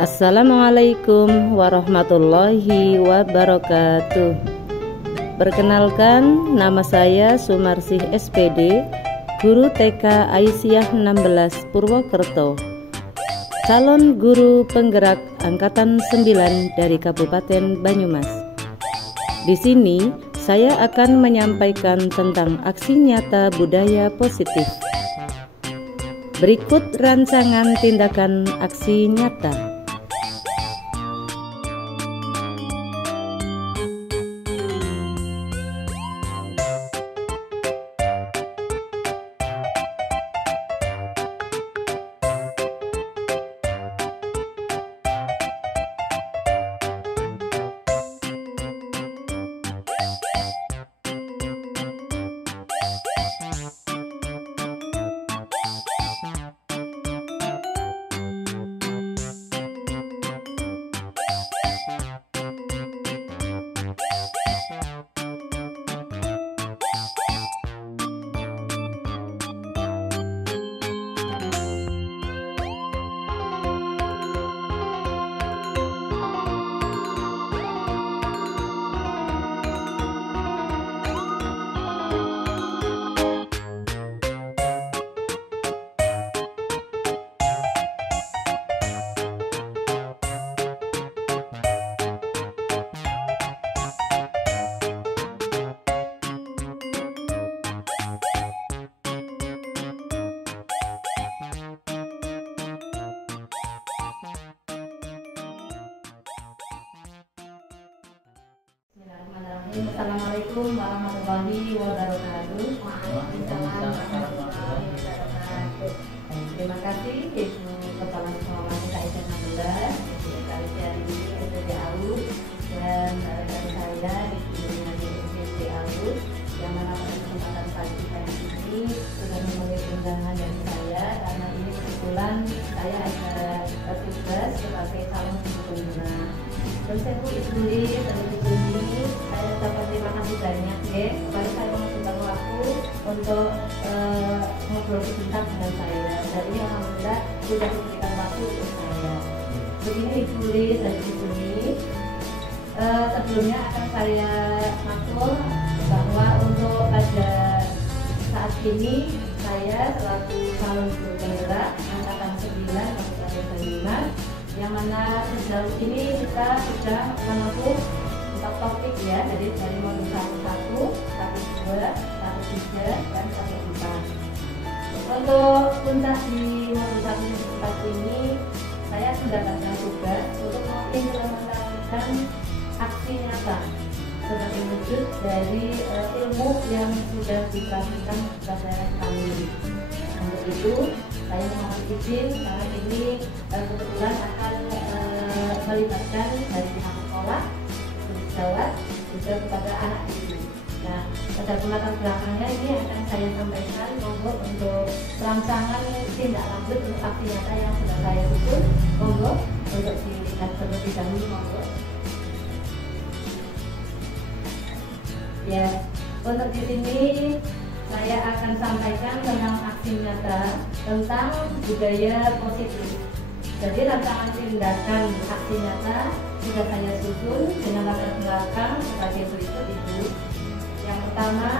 Assalamualaikum warahmatullahi wabarakatuh. Perkenalkan, nama saya Sumarsih SPD, Guru TK Aisyah 16 Purwokerto, calon guru penggerak Angkatan 9 dari Kabupaten Banyumas. Di sini saya akan menyampaikan tentang aksi nyata budaya positif. Berikut rancangan tindakan aksi nyata. Assalamualaikum warahmatullahi wabarakatuh. Terima kasih Ibu Kepala Sekolah Wanita Aisyah 16, Ibu Kalisari SPD Alus, dan dari saya Ibu Nadia SPD Alus, yang mana pada kesempatan pagi hari ini sudah memenuhi undangan dari saya, karena ini kebetulan saya ada tugas sebagai calon guru pembina. Dan saya Ibu ini saya ucapkan terima kasih banyak ya kepada saya menggunakan waktu untuk ngobrol sebentar dengan saya. Dan ini alhamdulillah sudah memberikan waktu untuk saya. Begini Ibu dan Ibu sebelumnya akan saya maklum bahwa untuk pada saat ini saya selaku calon guru penggerak Angkatan 9 Kabupaten Banyumas, yang mana sejauh ini kita sudah menempuh untuk topik ya, jadi dari modul 1, 2, 3, dan 4. Untuk puncak di modul 1 ini saya mendapatkan tugas untuk mengimplementasikan aksi nyata sebagai wujud dari ilmu yang sudah dipraktikkan kepada kami. Untuk itu saya mohon izin karena ini kebetulan akan melibatkan dari pihak sekolah, sejawat, juga kepada anak didik. Nah, pada latar belakangnya ini akan saya sampaikan monggo untuk rancangan tindak lanjut untuk aksi nyata yang sudah saya susun, monggo untuk dilihat terlebih dahulu, monggo. Ya, untuk di sini saya akan sampaikan tentang aksi nyata tentang budaya positif. Jadi rancangan tindakan aksi nyata sudah saya susun dengan latar belakang sebagai berikut Ibu. Yang pertama,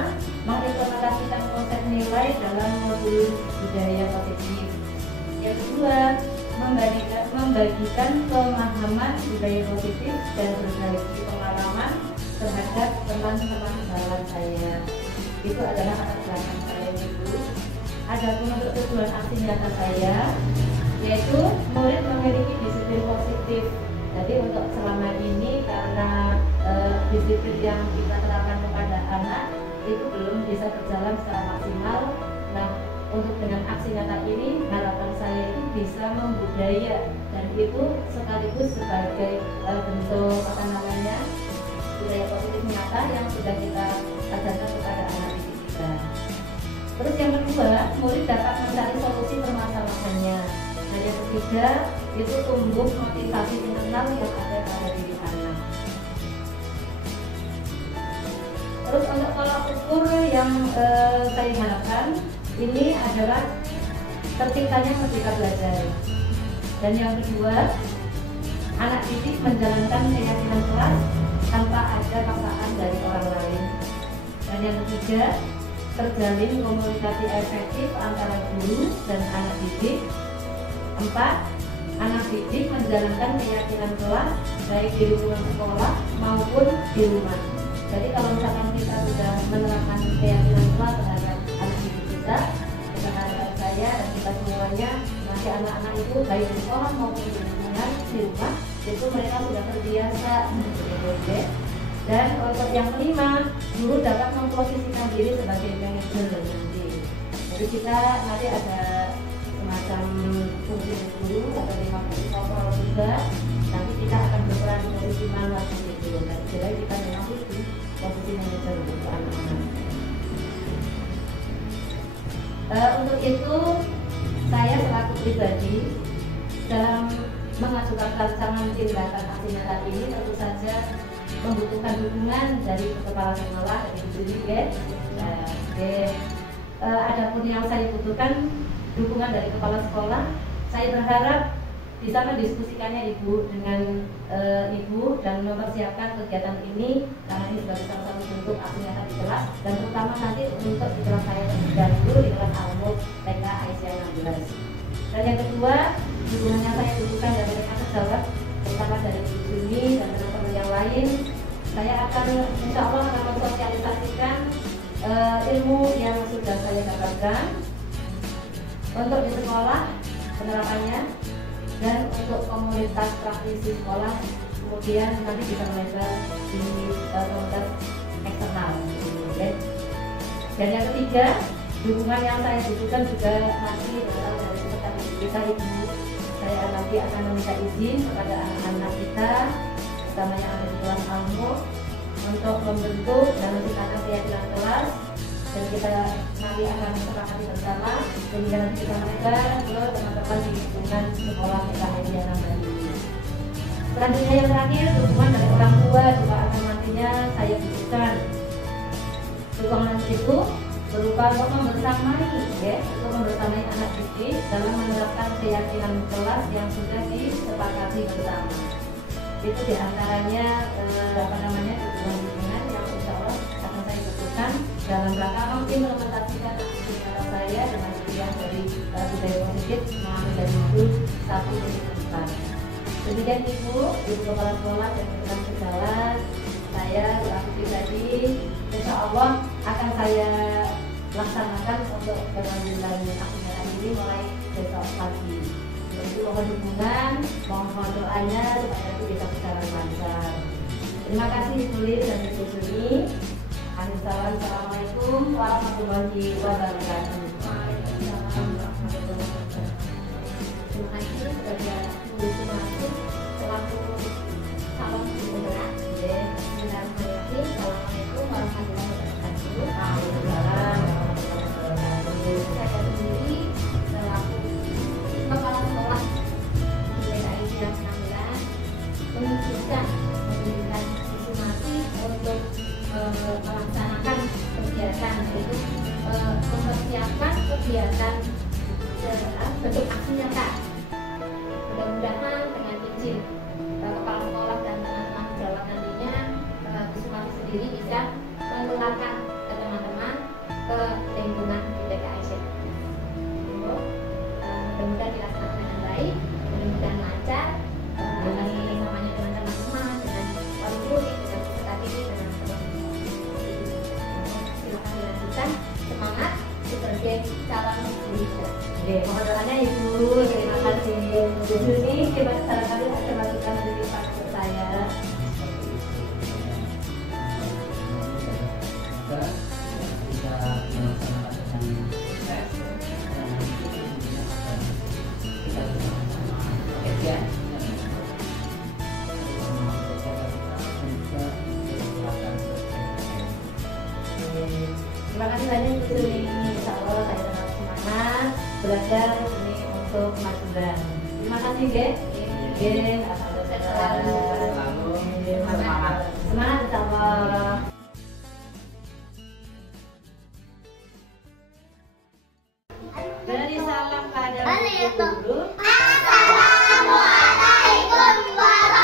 mengimplementasikan konsep nilai dalam modul budaya positif. Yang kedua, membagikan pemahaman budaya positif dan berbagi pengalaman terhadap teman-teman sejawat saya. Itu adalah latar belakang saya Ibu. Adapun untuk tujuan aksi nyata saya, yaitu murid memiliki disiplin positif. Jadi untuk selama ini karena disiplin yang kita terapkan kepada anak itu belum bisa berjalan secara maksimal. Nah, untuk dengan aksi nyata ini harapan saya itu bisa membudaya, dan itu sekaligus sebagai bentuk budaya positif nyata yang sudah kita ajarkan kepada anak didik kita. Terus yang kedua, murid dapat mencari solusi permasalahannya. Nah, yang ketiga, itu tumbuh motivasi internal yang ada pada diri anak. Terus untuk tolak ukur yang saya harapkan ini adalah terciptanya merdeka belajar. Dan yang kedua, anak didik menjalankan keyakinan kelas tanpa ada paksaan dari orang lain. Dan yang ketiga, terjalin komunikasi efektif antara guru dan anak didik. 4. Anak didik menjalankan keyakinan kelas baik di lingkungan sekolah maupun di rumah. Jadi kalau misalkan kita sudah menerapkan keyakinan kelas terhadap anak didik kita, terhadap saya dan kita semuanya, nanti anak-anak itu baik di sekolah maupun di lingkungan di rumah, itu mereka sudah terbiasa. Dan untuk yang kelima, guru dapat memposisikan diri sebagai manajer nanti. Jadi kita nanti ada semacam fungsi guru, ada 50 overall juga. Nanti kita akan berperan di posisi mana gitu. Jadi kita memang itu posisi manajer untuk anak-anak. Untuk itu saya selaku pribadi dalam mengajukan rancangan tindakan aksi nyata ini tentu saja membutuhkan dukungan dari kepala sekolah dan ibu juga. Adapun yang saya butuhkan dukungan dari kepala sekolah, saya berharap bisa mendiskusikannya ibu dengan ibu dan mempersiapkan kegiatan ini karena ini sebagai salah satu bentuk aksi nyata di kelas dan terutama nanti untuk di kelas saya dulu di kelas Almuk TK Aisyah 16. Dan yang kedua, dukungan yang saya butuhkan dari rekan sejawat terutama dari ibu Juni dan teman-teman yang lain. Saya akan insya Allah akan mensosialisasikan ilmu yang sudah saya dapatkan untuk di sekolah penerapannya dan untuk komunitas praktisi sekolah, kemudian nanti bisa melebar di komunitas eksternal. Dan yang ketiga, dukungan yang saya butuhkan juga masih berasal dari peserta didik kita ibu. Saya nanti akan meminta izin kepada anak-anak kita, terutama yang ada di kelas Almuk, untuk membentuk dan menciptakan keyakinan kelas, dan kita nanti akan sepakati bersama sehingga nanti kita melebar ke teman-teman di lingkungan sekolah TK Aisyah 16. Selanjutnya yang terakhir, dukungan dari orang tua juga akan nantinya saya butuhkan. Dukungan itu berupa untuk membersamai, untuk membersamai anak didik dalam menerapkan keyakinan kelas yang sudah disepakati bersama. Itu diantaranya dukungan-dukungan yang insya Allah akan saya butuhkan dalam rangka mengimplementasikan aksi nyata saya dengan pilihan dari budaya positif menjadi itu satu kehidupan. Demikian ibu kepala sekolah dan rekan sejawat, saya selaku pribadi insya Allah akan saya laksanakan untuk kelanjutan aksi nyata ini mulai besok pagi. Jadi mohon dukungan, mohon doanya supaya itu bisa berjalan lancar. Terima kasih Ibu Lir dan Ibu Juni. Assalamualaikum warahmatullahi wabarakatuh. Terima kasih kepada Bu Sumarti selaku calon penggerak. Bismillahirrahmanirrahim. Assalamualaikum warahmatullahi wabarakatuh. Saya sendiri selaku kepala sekolah di TK Aisyah 16 menunjukkan pendidikan Bu Sumarti untuk melaksanakan kegiatan, yaitu mempersiapkan kegiatan bentuk aksi nyata. Mudah-mudahan dengan izin kepala sekolah dan teman-teman sejawat nantinya Bu Sumarti sendiri bisa menularkan ke teman-teman ke lingkungan di TK Aisyah. Mudah-mudahan dilaksanakan dengan baik, mudah-mudahan lancar atas kerjasamanya dengan teman-teman, dengan wali murid, dengan peserta didik, dengan teman-teman. Silakan dilanjutkan, semangat sebagai calon guru. Mohon doanya Ibu, terima kasih. Bu Juni, gimana barangkali ada masukan dari Pak untuk saya? Bisa melaksanakan dengan sukses dan kita bersama-sama bekerja Terima kasih banyak Bu Juni. Insya Allah saya tetap semangat belajar ini untuk kemajuan. Terima kasih, Gek. selalu semangat. Semangat, insya Allah. Beri salam pada guru. Assalamualaikum warahmatullahi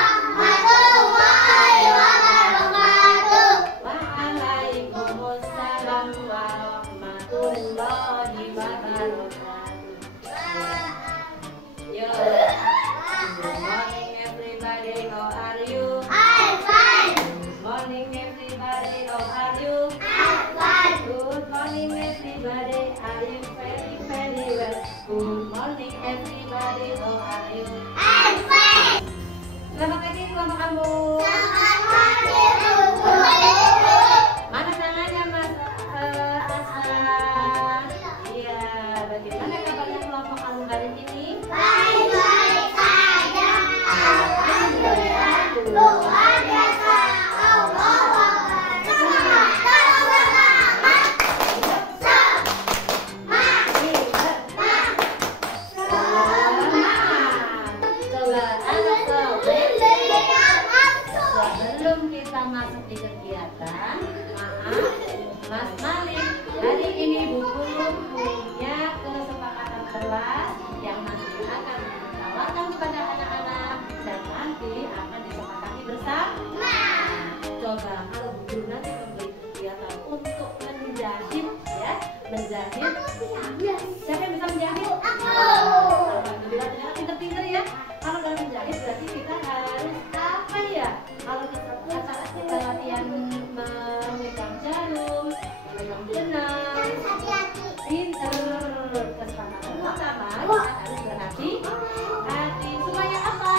mengikuti kegiatan. Maaf, Mas Malik, hari ini Bu Guru punya kesepakatan kelas yang nanti akan ditawarkan kepada anak-anak dan nanti akan disepakati bersama. Coba kalau Bu Guru nanti memberi kegiatan untuk menjahit, ya, menjahit. Siapa yang bisa menjahit? Alhamdulillah, ternyata pinter-pinter ya. Kalau dalam menjahit berarti kita harus apa ya? Kalau kita latihan memegang jarum, memegang benang, pinter. Kesepakatan pertama kita harus berhati-hati supaya apa?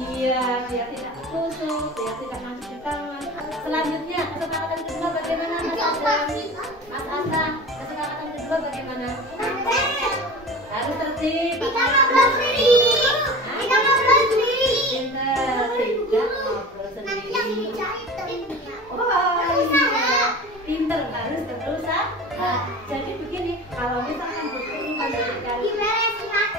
Iya, biar tidak kusut, biar tidak masuk di tangan. Selanjutnya kesepakatan kedua bagaimana Mas Adam? Mas Asa, kesepakatan kedua bagaimana? Harus tertib. Pinter, tidak ngobrol sendiri. Oh iya, pinter, harus berusaha. Jadi begini, kalau misalkan butuh memberikan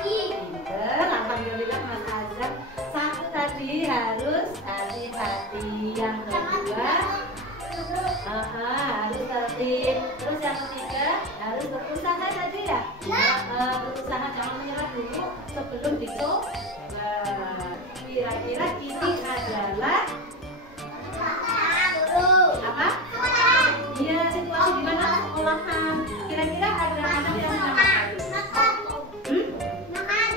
pinter, alhamdulillah Mas Azam. Satu tadi harus hati-hati, yang kedua harus tertib, terus yang ketiga harus berusaha tadi ya. Berusaha, jangan menyerah dulu sebelum dicoba. Kira-kira ini adalah apa? Iya, situasi di mana sekolahan. Kira-kira ada anak yang makan? Makan?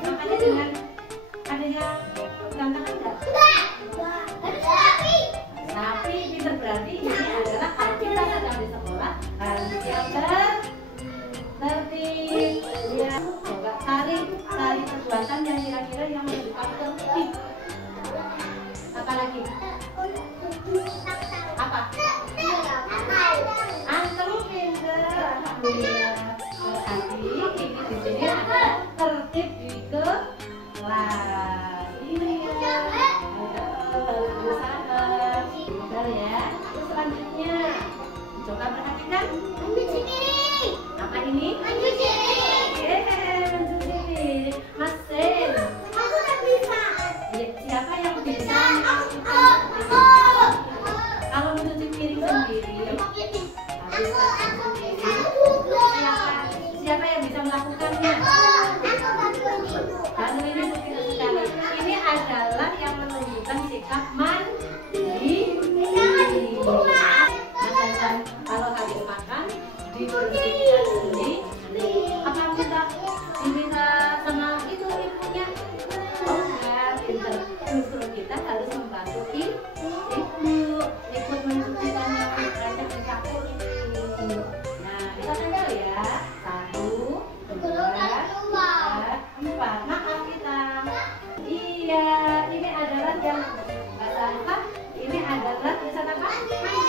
Makannya dengan ada yang berantakan enggak? Tapi pinter, berarti ini adalah kalau kita sedang di sekolah harus yang tertib. Ya, coba cari perbuatan yang kira-kira yang menunjukkan tertib. Apalagi? Apa? Antum pinter, alhamdulillah. Berarti ini di sini ada tertib di kelas. Ini ya, berusaha. Bentar ya. Terus selanjutnya, coba perhatikan. Apa ini? Mencuci piring. Mas Sen. Siapa yang bisa kalau mencuci piring sendiri? Siapa yang bisa melakukannya? Lalu ini begitu sekali. Ini adalah yang menunjukkan sikap mandiri. Kalau habis makan dibersihkan sendiri. Apa diminta sama itu ibunya? Oh enggak, pinter. Justru kita harus membantu ibu ikut mencuci dan banyak mencampur. Nah, kita tempel ya. 1, 2, 3, 4. Maaf kita. Iya, ini adalah yang bahasa apa? Ini adalah tulisan apa?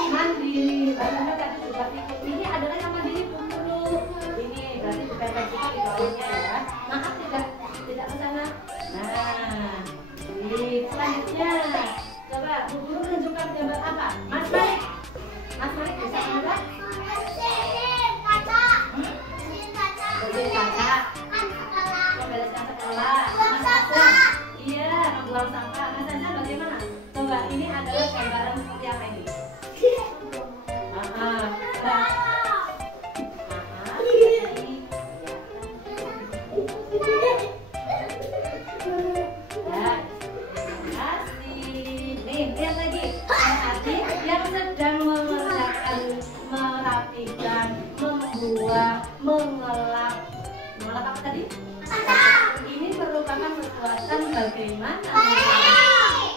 Mandiri. Bahasanya tadi juga ikut. Ini adalah yang mandiri dulu. Ini berarti dipepet juga di bawahnya ya. Maaf tidak ke sana. Nah, selanjutnya coba Bu Guru menunjukkan gambar apa? Mas Malik. Mas Malik bisa gambar? Bersihin kaca. Membereskan sekolah. Mas Azam. Iya, membuang sampah. Mas Azam bagaimana? Coba ini adalah gambaran seperti apa ini? Lihat lagi, berarti yang sedang mengerjakan, merapikan, membuang, mengelap apa tadi? Ini merupakan perbuatan bagaimana?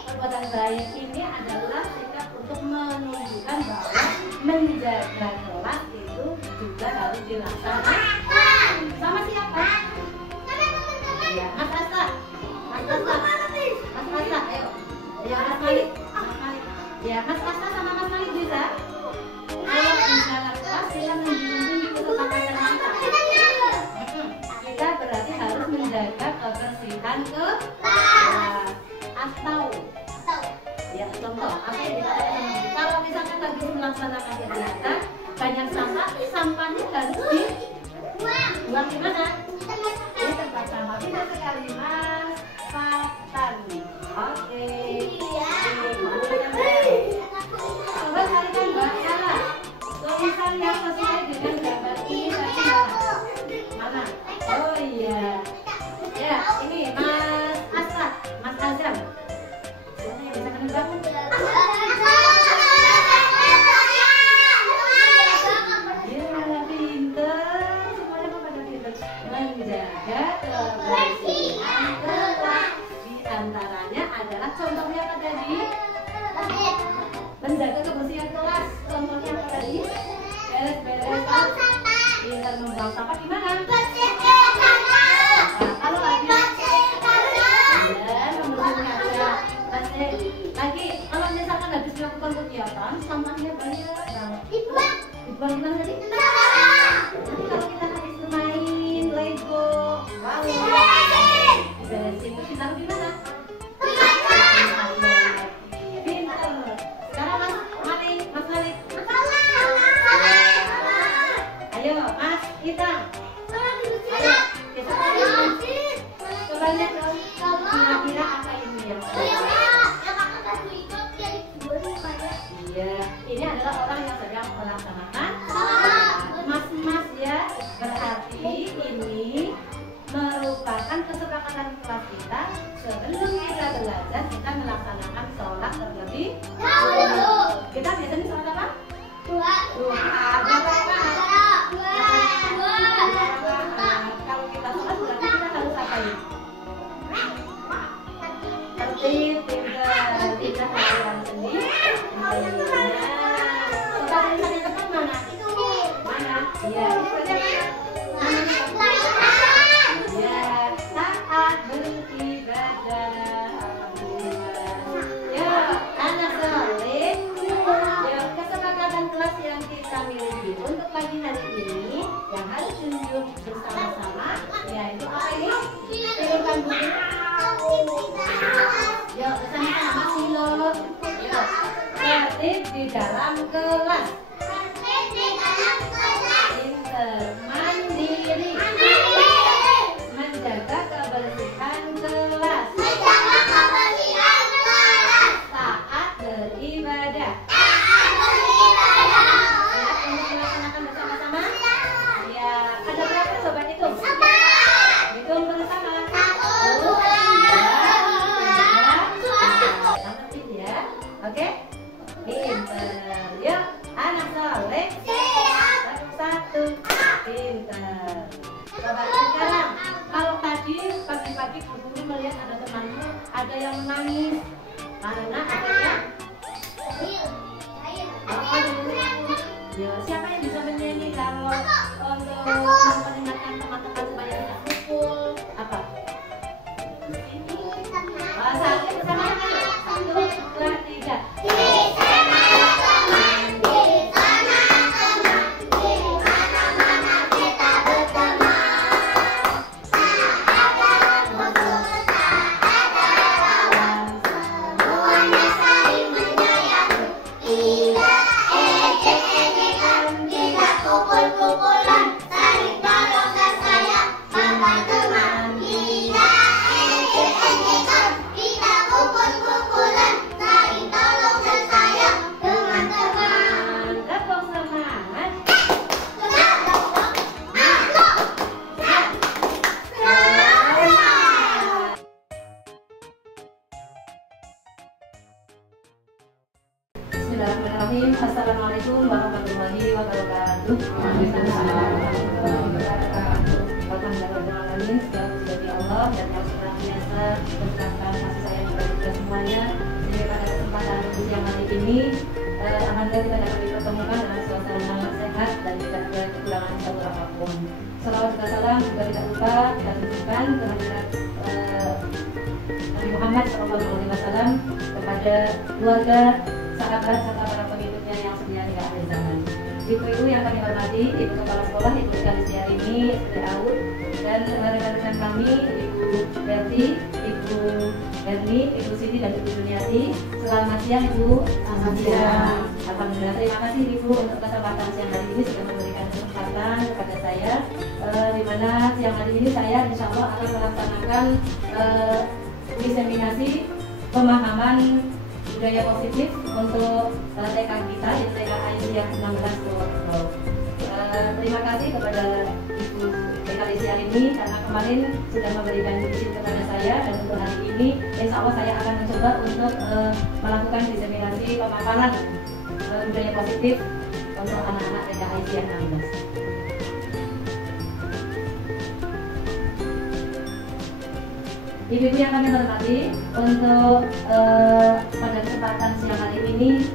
Perbuatan baik ini adalah sikap untuk menunjukkan bahwa menjaga kelas itu juga harus dilaksanakan. Sama siapa? Ya, Mas Asa. Mas Asa. Mas Asa, ayo. Ya, Mas Malik. Ya, Mas Asa sama Mas Malik bisa? Kalau bisa kelas, kita menjunjung kesepakatan kita. Kita berarti harus menjaga kebersihan kelas. Atau ya, contoh apa yang dikatakan? Kalau misalkan lagi melaksanakan kegiatan banyak sampah, sampahnya harus dibuang di mana? Di tempat sampah. Kita sekali Mas Fatani. Oke. penasaran, sampahnya banyak banget. Dibuang gimana tadi? Nanti kalau kita habis bermain Lego, wow, diberesin terus ditaruh di mana? Pinter. Sekarang Mas Malik. Ayo Mas, kita. Ayo, kita coba lihat dong. Kira-kira apa ini ya? Iya, ini adalah orang yang sedang melaksanakan mas ya. Berarti ini merupakan kesepakatan kelas kita sebelum kita belajar kita melaksanakan sholat terlebih dahulu. Kita biasanya sholat apa? Dua. Kalau kita sholat berarti kita harus apain? Tertib, tidak haluan sendiri. Coba dari teman mana? Mana? Iya, ya, saat beribadah. Ya, anak soleh. Ya, kesepakatan kelas yang kita miliki untuk pagi hari ini yang harus junjung bersama-sama, yaitu apa ini? Turunkan buku. Yuk, bersama-sama silo. Yuk, tertib di dalam kelas. Pinter, mandiri. Menjaga kebersihan kelas. Saat beribadah. Siap untuk melaksanakan bersama-sama? Ya, ada berapa coba hitung? Hitung bersama. 1, 2, 3, 4. Ya, oke? Pinter. Yuk, anak soleh. Satu. Pinter. Coba sekarang, kalau tadi pagi-pagi guru melihat ada temanmu ada yang menangis karena adanya ya, siapa yang bisa menyanyi kalau untuk memperingatkan teman-teman supaya tidak pukul apa? Satu bersama kan? 1, 2, 3. Bismillahirrahmanirrahim. Assalamualaikum warahmatullahi wabarakatuh. Alhamdulillahirrahmanirrahim. Segala puji bagi Allah dan yang senantiasa berkahkan kasih sayang kepada kita semuanya. Sehingga pada kesempatan siang hari ini, alhamdulillah kita dapat dipertemukan dalam suasana sehat dan tidak ada kekurangan satu apapun. Salawat dan salam juga tidak lupa kita tunjukkan kehadirat Nabi Muhammad SAW kepada keluarga, sahabat serta para pengikutnya yang setia hingga akhir zaman. Ibu-ibu yang kami hormati, Ibu Kepala Sekolah, Ibu Kalisia ini, Sri Aud, dan rekan-rekan kami, Ibu Berti, Ibu Herni, Ibu Siti, dan Ibu Juniati. Selamat siang Ibu. Selamat siang. Alhamdulillah, terima kasih Ibu untuk kesempatan siang hari ini sudah memberikan kesempatan kepada saya, di mana siang hari ini saya insya Allah akan melaksanakan diseminasi pemahaman budaya positif untuk TK kita, yaitu TK Aisyah 16 Purwokerto. Terima kasih kepada Ibu TK Aisyah ini karena kemarin sudah memberikan izin kepada saya, dan untuk hari ini insya Allah saya akan mencoba untuk melakukan diseminasi pemaparan budaya positif untuk anak-anak TK Aisyah 16. Ibu-ibu yang kami hormati, untuk pada kesempatan siang hari ini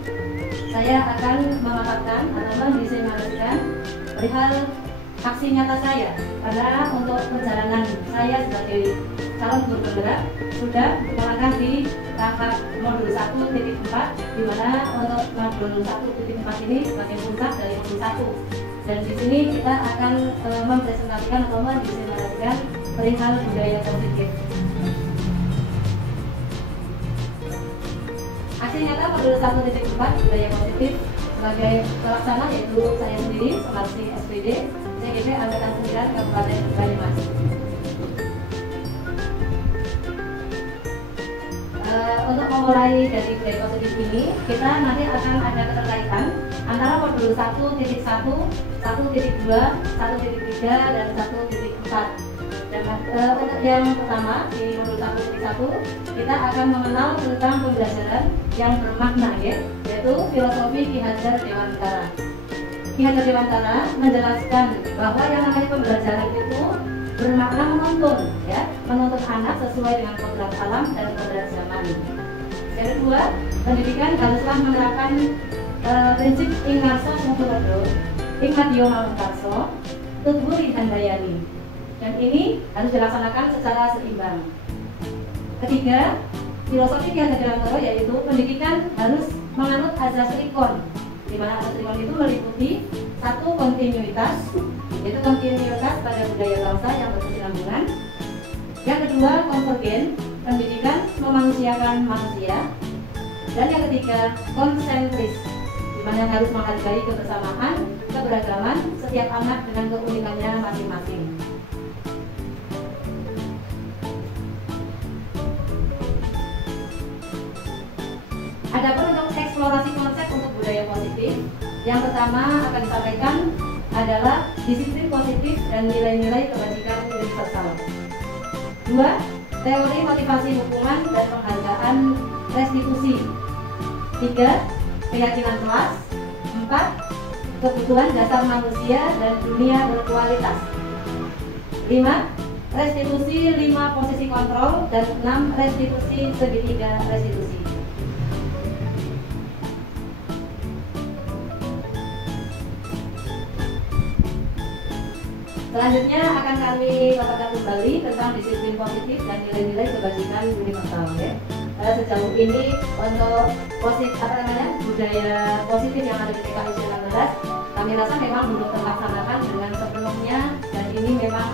saya akan memaparkan atau mendiseminasikan perihal aksi nyata saya, karena untuk perjalanan saya sebagai calon guru penggerak sudah melangkah di tahap modul 1.4, di mana untuk modul 1.4 ini sebagai puncak dari modul 1. Dan di sini kita akan mempresentasikan atau mendiseminasikan perihal budaya positif. Aksi nyata modul 1.4 budaya positif sebagai pelaksana yaitu saya sendiri, Sumarsi SPD, CGP Angkatan 9 Kabupaten Banyumas. Untuk memulai dari budaya positif ini, kita nanti akan ada keterkaitan antara modul 1.1, 1.2, 1.3, dan 1.4. Dan untuk yang pertama di modul 1.1 kita akan mengenal tentang pembelajaran yang bermakna, yaitu filosofi Ki Hajar Dewantara. Ki Hajar Dewantara menjelaskan bahwa yang namanya pembelajaran itu bermakna menuntun, menuntun anak sesuai dengan kodrat alam dan kodrat zaman. Yang kedua, pendidikan haruslah menerapkan prinsip Ingarso Mutulodo, Ingmadio Malungkarso, Tutburi Handayani. Dan ini harus dilaksanakan secara seimbang. Ketiga, filosofi Ki Hajar Dewantara yaitu pendidikan harus menganut azas rikon, di mana azas rikon itu meliputi satu, kontinuitas, yaitu kontinuitas pada budaya bangsa yang berkesinambungan. Yang kedua, konvergen, pendidikan memanusiakan manusia. Dan yang ketiga, konsentris, di mana harus menghargai kebersamaan, keberagaman setiap anak dengan keunikannya masing-masing. Adapun untuk eksplorasi konsep untuk budaya positif, yang pertama akan disampaikan adalah disiplin positif dan nilai-nilai kebajikan universal. 2. Teori motivasi hukuman dan penghargaan restitusi. 3. Keyakinan kelas. 4. Kebutuhan dasar manusia dan dunia berkualitas. 5. Restitusi 5 posisi kontrol dan 6 restitusi segitiga restitusi. Selanjutnya akan kami paparkan kembali tentang disiplin positif dan nilai-nilai kebajikan universal. Sejauh ini untuk budaya positif yang ada di TKI 19, kami rasa memang belum terlaksanakan dengan sepenuhnya, dan ini memang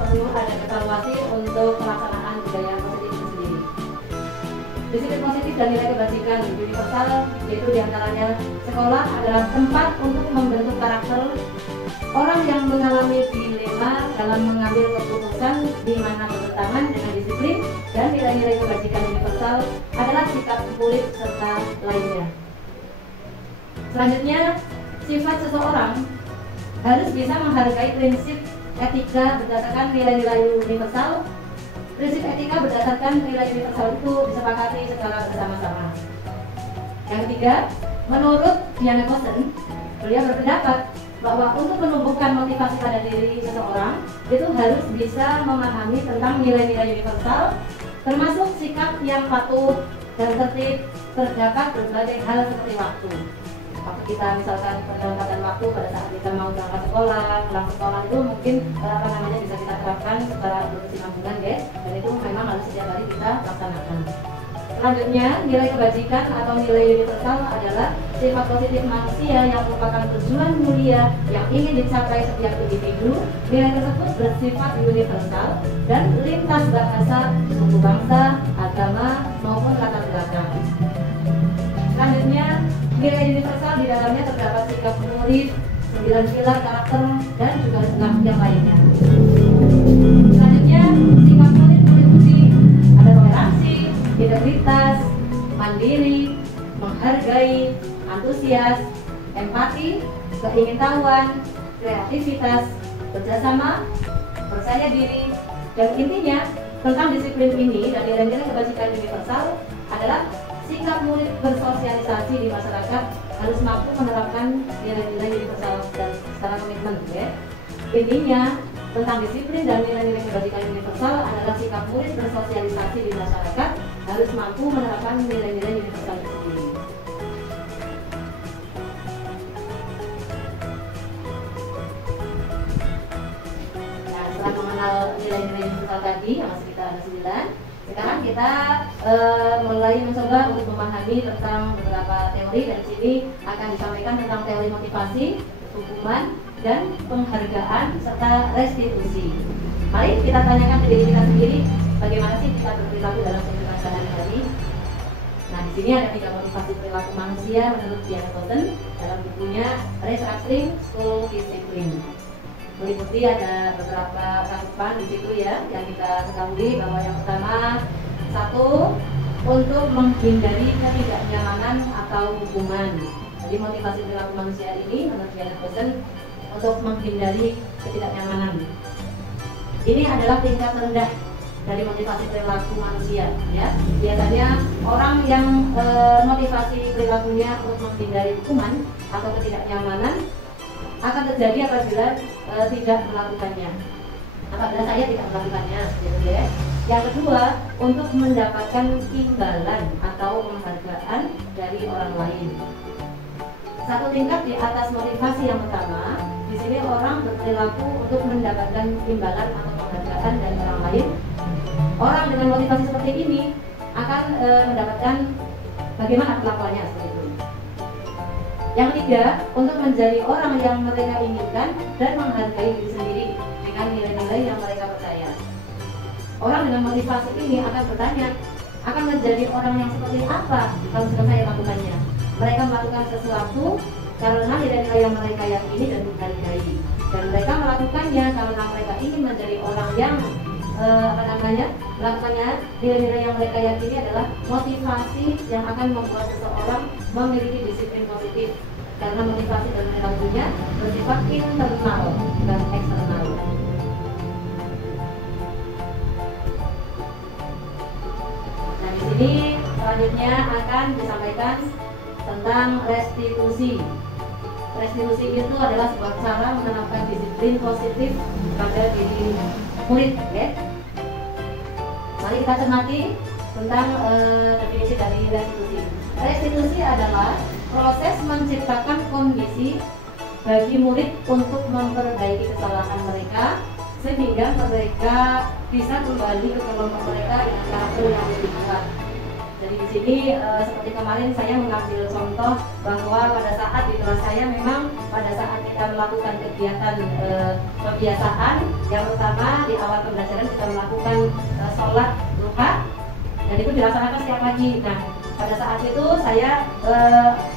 perlu ada evaluasi untuk pelaksanaan budaya positif itu sendiri. Disiplin positif dan nilai kebajikan universal yaitu diantaranya sekolah adalah tempat untuk membentuk karakter orang yang mengalami dilema dalam mengambil keputusan, di mana bertentangan dengan disiplin dan nilai-nilai kebajikan universal adalah sikap kulit serta lainnya. Selanjutnya, sifat seseorang harus bisa menghargai prinsip etika berdasarkan nilai-nilai universal. Prinsip etika berdasarkan nilai universal itu disepakati secara bersama-sama. Yang ketiga, menurut Diana Kosen, beliau berpendapat bahwa untuk menumbuhkan motivasi pada diri seseorang itu harus bisa memahami tentang nilai-nilai universal, termasuk sikap yang patuh dan tertib terdapat berbagai hal seperti waktu. Waktu kita misalkan penempatan waktu pada saat kita mau berangkat sekolah, pulang sekolah itu mungkin bisa kita terapkan secara berkesinambungan, dan itu memang harus setiap hari kita laksanakan. Selanjutnya, nilai kebajikan atau nilai universal adalah sifat positif manusia yang merupakan tujuan mulia yang ingin dicapai setiap individu. Nilai tersebut bersifat universal dan lintas bahasa, suku bangsa, agama, maupun latar belakang. Selanjutnya, nilai universal di dalamnya terdapat sikap murid, 9 pilar karakter, dan juga 6 yang lainnya. Selanjutnya, sikap murid meliputi ada toleransi, integritas, mandiri, menghargai, antusias, empati, keingintahuan, kreativitas, kerjasama, percaya diri, dan intinya tentang disiplin ini dan nilai-nilai kebajikan universal adalah sikap murid bersosialisasi di masyarakat harus mampu menerapkan nilai-nilai universal dan secara komitmen. Intinya tentang disiplin dan nilai-nilai kebajikan universal adalah sikap murid bersosialisasi di masyarakat harus mampu menerapkan nilai-nilai universal tersebut. 8 tadi yang masih kita ada 9. Sekarang kita mulai mencoba untuk memahami tentang beberapa teori, dan di sini akan disampaikan tentang teori motivasi, hukuman, dan penghargaan serta restitusi. Mari kita tanyakan ke diri kita sendiri, bagaimana sih kita berperilaku dalam kehidupan sehari-hari. Nah, di sini ada 3 motivasi perilaku manusia menurut Diana Cotton dalam bukunya Restructuring School Discipline. Meliputi ada beberapa cakupan di situ ya, yang kita ketahui bahwa yang pertama, 1, untuk menghindari ketidaknyamanan atau hukuman. Jadi motivasi perilaku manusia ini menurut Diana Cotton untuk menghindari ketidaknyamanan. Ini adalah tingkat rendah dari motivasi perilaku manusia ya. Biasanya orang yang motivasi perilakunya untuk menghindari hukuman atau ketidaknyamanan akan terjadi apabila tidak melakukannya. Apabila saya tidak melakukannya, gitu ya. Yang kedua, untuk mendapatkan imbalan atau penghargaan dari orang lain. Satu tingkat di atas motivasi yang pertama, di sini orang berperilaku untuk mendapatkan imbalan atau penghargaan dari orang lain. Orang dengan motivasi seperti ini akan mendapatkan bagaimana perlakuannya seperti itu. Yang ketiga, untuk menjadi orang yang mereka inginkan dan menghargai diri sendiri dengan nilai-nilai yang mereka percaya. Orang dengan motivasi ini akan bertanya, akan menjadi orang yang seperti apa kalau sudah saya lakukannya. Mereka melakukan sesuatu karena nilai-nilai yang mereka yakini dan menghargai, dan mereka melakukannya karena mereka ingin menjadi orang yang melakukannya. Nilai-nilai yang mereka yakini adalah motivasi yang akan membuat seseorang memiliki disiplin positif, karena motivasi dan perilakunya bersifat internal dan eksternal. Nah, di sini selanjutnya akan disampaikan tentang restitusi. Restitusi itu adalah sebuah cara menanamkan disiplin positif pada diri murid, ya. Mari kita cermati tentang definisi dari restitusi. Restitusi adalah proses menciptakan kondisi bagi murid untuk memperbaiki kesalahan mereka sehingga mereka bisa kembali ke kelompok mereka dengan karakter yang lebih kuat. Jadi di sini seperti kemarin saya mengambil contoh bahwa pada saat di kelas saya memang pada saat kita melakukan kegiatan kebiasaan, yang pertama di awal pembelajaran kita melakukan sholat duha, dan itu dilaksanakan setiap pagi. Nah, pada saat itu saya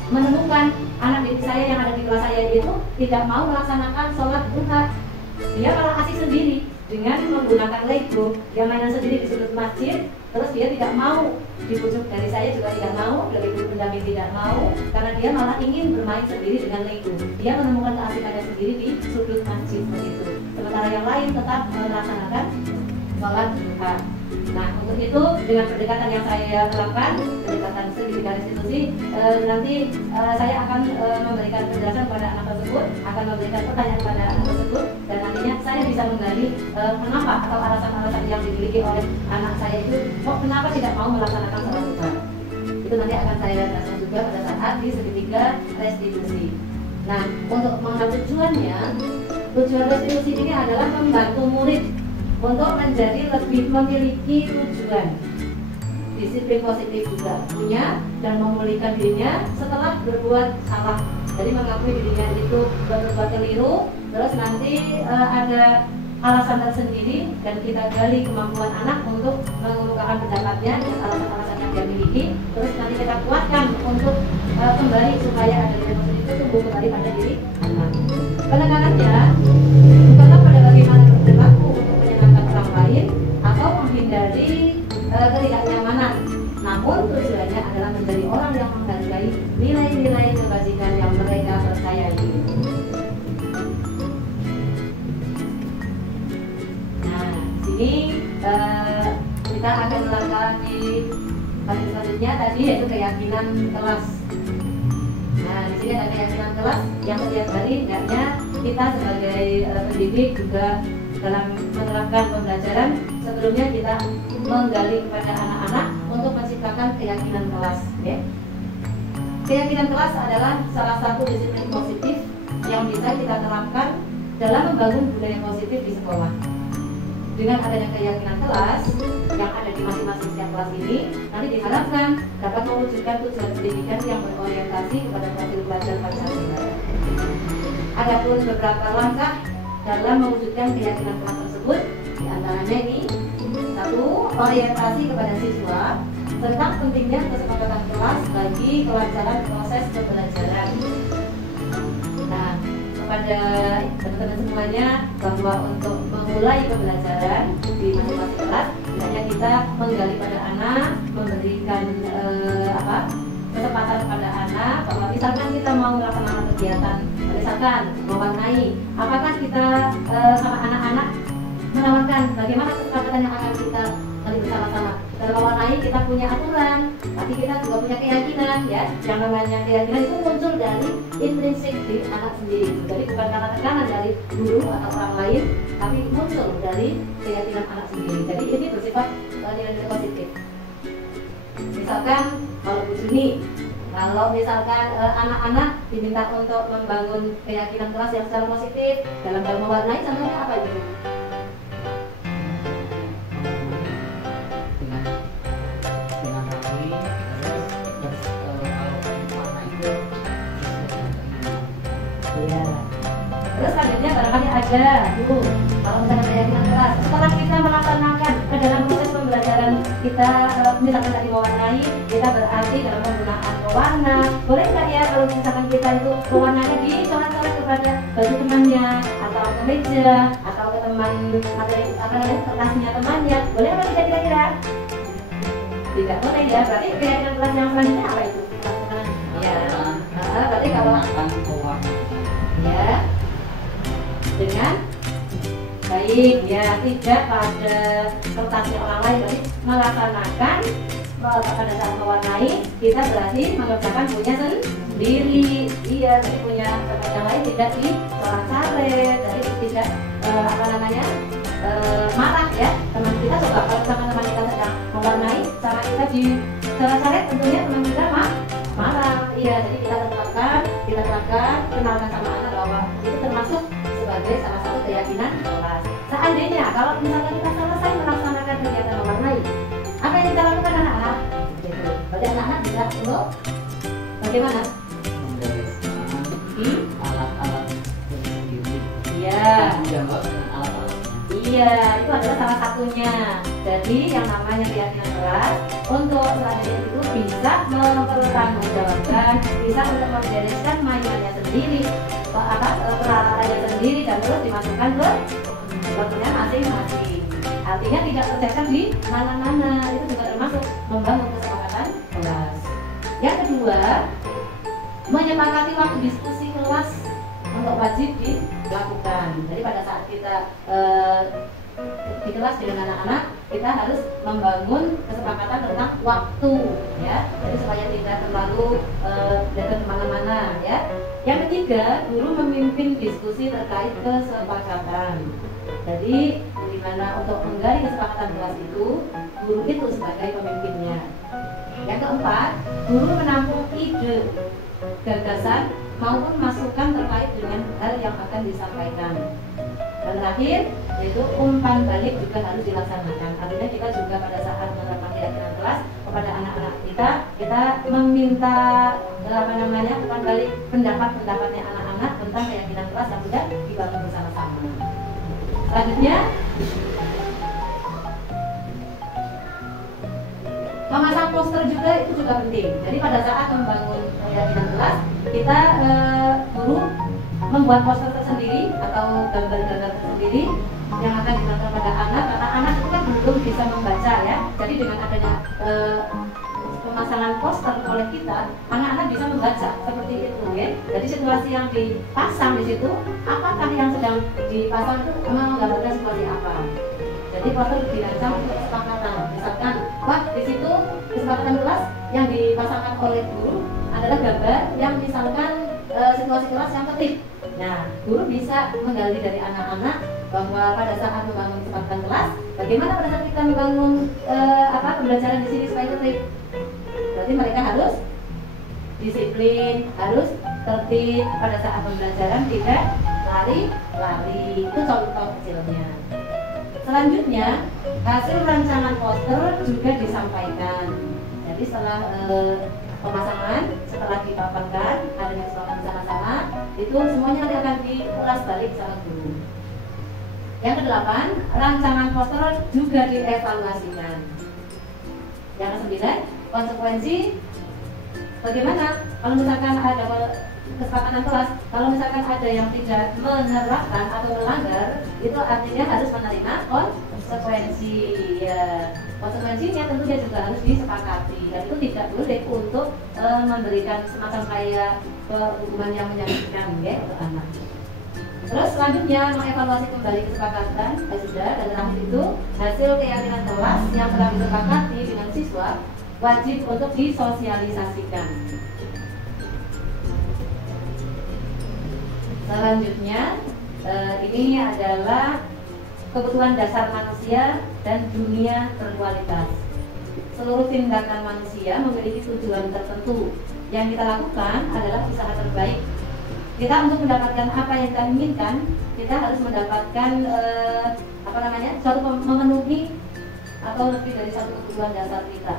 menemukan anak didik saya yang ada di kelas saya itu tidak mau melaksanakan sholat duha. Dia malah asik sendiri dengan menggunakan Lego, dia mainan sendiri di sudut masjid. Terus dia tidak mau dibujuk dari saya, juga tidak mau, dari ibu pendamping tidak mau, karena dia malah ingin bermain sendiri dengan Lego. Dia menemukan keasikannya sendiri di sudut masjid begitu. Sementara yang lain tetap melaksanakan sholat duha. Nah, untuk itu dengan pendekatan yang saya lakukan, pendekatan segitiga restitusi, nanti saya akan memberikan penjelasan kepada anak tersebut, akan memberikan pertanyaan kepada anak tersebut, dan nantinya saya bisa menggali mengapa atau alasan-alasan yang dimiliki oleh anak saya itu kok kenapa tidak mau melaksanakan sholat duha. Itu nanti akan saya jelaskan juga pada saat di segitiga restitusi. Nah, untuk mengambil tujuannya, tujuan restitusi ini adalah membantu murid untuk menjadi lebih memiliki tujuan, disiplin positif juga punya, dan memulihkan dirinya setelah berbuat salah. Jadi mengakui dirinya itu berbuat keliru, terus nanti ada alasan tersendiri, dan kita gali kemampuan anak untuk mengungkapkan pendapatnya dan alasan-alasan yang dia miliki. Terus nanti kita kuatkan untuk kembali supaya ada diri positif itu tumbuh kembali pada diri anak. Penekanannya bukanlah pada bagaimana berperilaku untuk menyenangkan orang lain atau menghindari ketidaknyamanan, namun tujuannya adalah menjadi orang yang menghargai nilai-nilai kebajikan yang mereka percayai. Nah, sini kita akan melangkah di bagian selanjutnya tadi, yaitu keyakinan kelas. Nah, di sini ada keyakinan kelas yang setiap hari hendaknya kita sebagai pendidik juga dalam menerapkan pembelajaran, sebelumnya kita menggali kepada anak-anak untuk menciptakan keyakinan kelas, ya. Keyakinan kelas adalah salah satu disiplin positif yang bisa kita terapkan dalam membangun budaya positif di sekolah. dengan adanya keyakinan kelas yang ada di masing-masing setiap kelas ini, nanti diharapkan dapat mewujudkan tujuan pendidikan yang berorientasi kepada profil pelajar Pancasila. Adapun beberapa langkah dalam mewujudkan keyakinan kelas tersebut, diantaranya ini: 1. Orientasi kepada siswa tentang pentingnya kesepakatan kelas bagi kelancaran proses pembelajaran. Nah, kepada teman-teman semuanya, bahwa untuk memulai pembelajaran di masing-masing kelas, hanya kita menggali pada anak, memberikan kesempatan kepada anak bahwa misalkan kita mau melaksanakan kegiatan, misalkan mewarnai, apakah kita sama anak-anak menawarkan bagaimana kesepakatan yang akan kita lalui bersama-sama. Dalam mewarnai kita punya aturan, tapi kita juga punya keyakinan, ya. Yang namanya keyakinan itu muncul dari intrinsik di anak sendiri. Jadi bukan karena tekanan dari guru atau orang lain, tapi muncul dari keyakinan anak sendiri. Jadi ini bersifat nilai positif. Misalkan kalau Bu Juni, kalau misalkan anak-anak diminta untuk membangun keyakinan kelas yang secara positif dalam hal mewarnai, contohnya apa itu? Dengan rapi, terus kalau warna itu Iya. Terus selanjutnya barangkali ada Bu, kalau misalkan keyakinan kelas, setelah kita melaksanakan dalam proses pembelajaran kita, misalkan tadi mewarnai, kita berarti dalam penggunaan pewarna, boleh nggak ya kalau misalkan kita itu pewarnanya dicoret-coret kepada baju temannya, atau ke meja, atau ke teman materi kertasnya temannya, boleh apa tidak kira-kira? Tidak boleh ya, berarti keyakinan kelas yang selanjutnya apa itu? Ya, berarti kalau akan pewarna. ya dengan baik, ya, tidak pada kertasnya orang lain, jadi melaksanakan pada saat mewarnai kita berarti mengerjakan punya sendiri. Iya, jadi punya tempat yang lain tidak dicoret-coret, jadi tidak marah, ya. Teman kita coba kalau teman-teman kita sedang mewarnai, cara kita dicoret-coret, tentunya teman kita marah. Iya, jadi kita terapkan, kenalkan sama anak bahwa itu termasuk sebagai salah satu keyakinan kelas. Seandainya kalau misalnya kita selesai melaksanakan kegiatan mewarnai, apa yang kita lakukan anak-anak? Gitu. Berarti anak-anak bisa untuk bagaimana? Membereskan alat-alat sendiri. Iya. Menjawab dengan alat-alat. Iya, itu adalah salah satunya. Jadi yang namanya keyakinan kelas untuk selanjutnya itu bisa mempertanggungjawabkan, bisa untuk membereskan mainannya sendiri, peralatannya sendiri, dan terus dimasukkan ke waktunya masing-masing. Artinya tidak tercecer di mana-mana, itu juga termasuk membangun kesepakatan kelas. Yang kedua, menyepakati waktu diskusi kelas untuk wajib dilakukan. Jadi pada saat kita di kelas dengan anak-anak, kita harus membangun kesepakatan tentang waktu, ya. Jadi supaya tidak terlalu datang kemana-mana, ya. Yang ketiga, guru memimpin diskusi terkait kesepakatan. Jadi di mana untuk menggali kesepakatan kelas itu, guru itu sebagai pemimpinnya. Yang keempat, guru menampung ide, gagasan maupun masukan terkait dengan hal yang akan disampaikan. Dan terakhir, yaitu umpan balik juga harus dilaksanakan. Artinya kita juga pada saat menerapkan keyakinan kelas kepada anak-anak kita meminta umpan balik pendapat-pendapatnya anak-anak tentang keyakinan kelas yang sudah dibangun bersama-sama. Selanjutnya, memasang poster juga itu juga penting. Jadi pada saat membangun keyakinan kelas, kita guru membuat poster tersendiri atau gambar-gambar tersendiri yang akan digunakan pada anak, karena anak itu kan belum bisa membaca, ya. Jadi dengan adanya pemasangan poster oleh kita, anak-anak bisa membaca seperti itu, ya. Jadi situasi yang dipasang di situ, apakah yang sedang dipasang itu menggambarkan situasi apa. Jadi poster dirancang untuk kesepakatan. Misalkan, wah di situ kesepakatan kelas yang dipasangkan oleh guru adalah gambar yang misalkan situasi kelas yang tertib. Nah, guru bisa menggali dari anak-anak bahwa pada saat membangun kesepakatan kelas, bagaimana pada saat kita membangun pembelajaran di sini supaya tertib. Berarti mereka harus disiplin, harus tertib pada saat pembelajaran, tidak lari-lari. Itu contoh kecilnya. Selanjutnya, hasil rancangan poster juga disampaikan. Jadi setelah pemasangan, setelah dipaparkan, ada yang disepakati bersama-sama, itu semuanya nanti akan diulas balik sama guru. Yang kedelapan, rancangan poster juga dievaluasikan. Yang kesembilan, konsekuensi bagaimana kalau misalkan ada kesepakatan kelas, kalau misalkan ada yang tidak menerapkan atau melanggar, itu artinya harus menerima konsekuensi. Ya, konsekuensinya tentunya juga harus disepakati, dan itu tidak boleh untuk memberikan semacam kayak hukuman yang menyakitkan ya untuk anak. Terus selanjutnya mengevaluasi kembali kesepakatan, sudah, dan terakhir itu hasil keyakinan kelas yang telah disepakati dengan siswa wajib untuk disosialisasikan. Selanjutnya ini adalah kebutuhan dasar manusia dan dunia berkualitas. Seluruh tindakan manusia memiliki tujuan tertentu. Yang kita lakukan adalah usaha terbaik. Kita untuk mendapatkan apa yang kita inginkan, kita harus mendapatkan suatu memenuhi atau lebih dari satu kebutuhan dasar kita.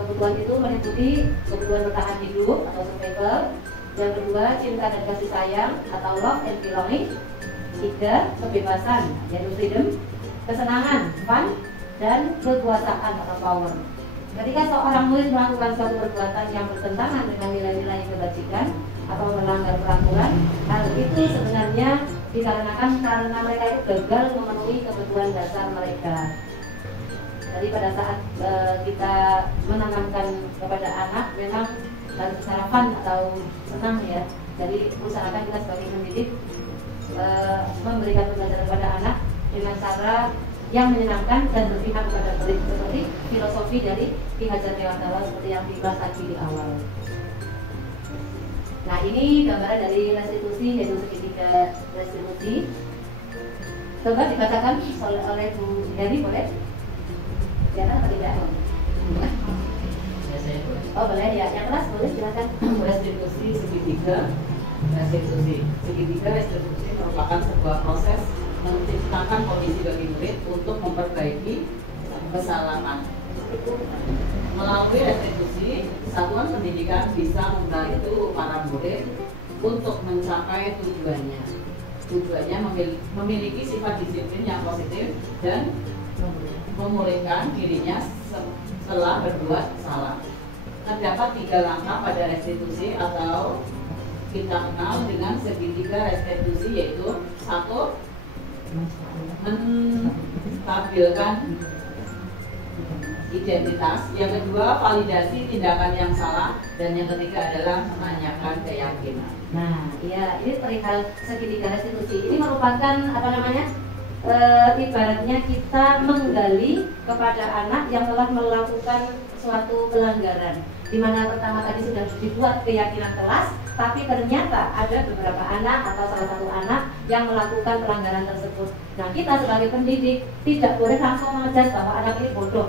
Kebutuhan itu meliputi kebutuhan bertahan hidup atau survival. Yang kedua, cinta dan kasih sayang atau love and belonging. Tiga, kebebasan yaitu freedom. Kesenangan, fun, dan kekuasaan atau power. Ketika seorang murid melakukan suatu perbuatan yang bertentangan dengan nilai-nilai kebajikan atau melanggar peraturan, hal itu sebenarnya dikarenakan karena mereka itu gagal memenuhi kebutuhan dasar mereka. Jadi pada saat kita menanamkan kepada anak, memang harus secara fun atau senang ya. Jadi usahakan kita sebagai pendidik memberikan pembelajaran kepada anak dengan cara yang menyenangkan dan berpihak kepada murid, seperti filosofi dari Ki Hajar Dewantara seperti yang dibahas tadi di awal. Nah, ini gambaran dari restitusi, yaitu segitiga restitusi. Coba dibacakan oleh Bu Heri, boleh? Ya kan atau tidak? Oh boleh ya, yang kelas boleh silakan. Restitusi segitiga. Segitiga restitusi merupakan sebuah proses menciptakan kondisi bagi murid untuk memperbaiki kesalahan. Melalui restitusi, satuan pendidikan bisa membantu para murid untuk mencapai tujuannya. Tujuannya memiliki sifat disiplin yang positif dan memulihkan dirinya setelah berbuat salah. Terdapat 3 langkah pada restitusi atau kita kenal dengan segitiga restitusi, yaitu 1. Menstabilkan identitas, yang kedua validasi tindakan yang salah, dan yang ketiga adalah menanyakan keyakinan. Nah, iya, ini perihal segitiga restitusi. Ini merupakan ibaratnya kita menggali kepada anak yang telah melakukan suatu pelanggaran, di mana pertama tadi sudah dibuat keyakinan kelas, tapi ternyata ada beberapa anak atau salah satu anak yang melakukan pelanggaran tersebut. Nah, kita sebagai pendidik tidak boleh langsung mengejudge bahwa anak ini bodoh.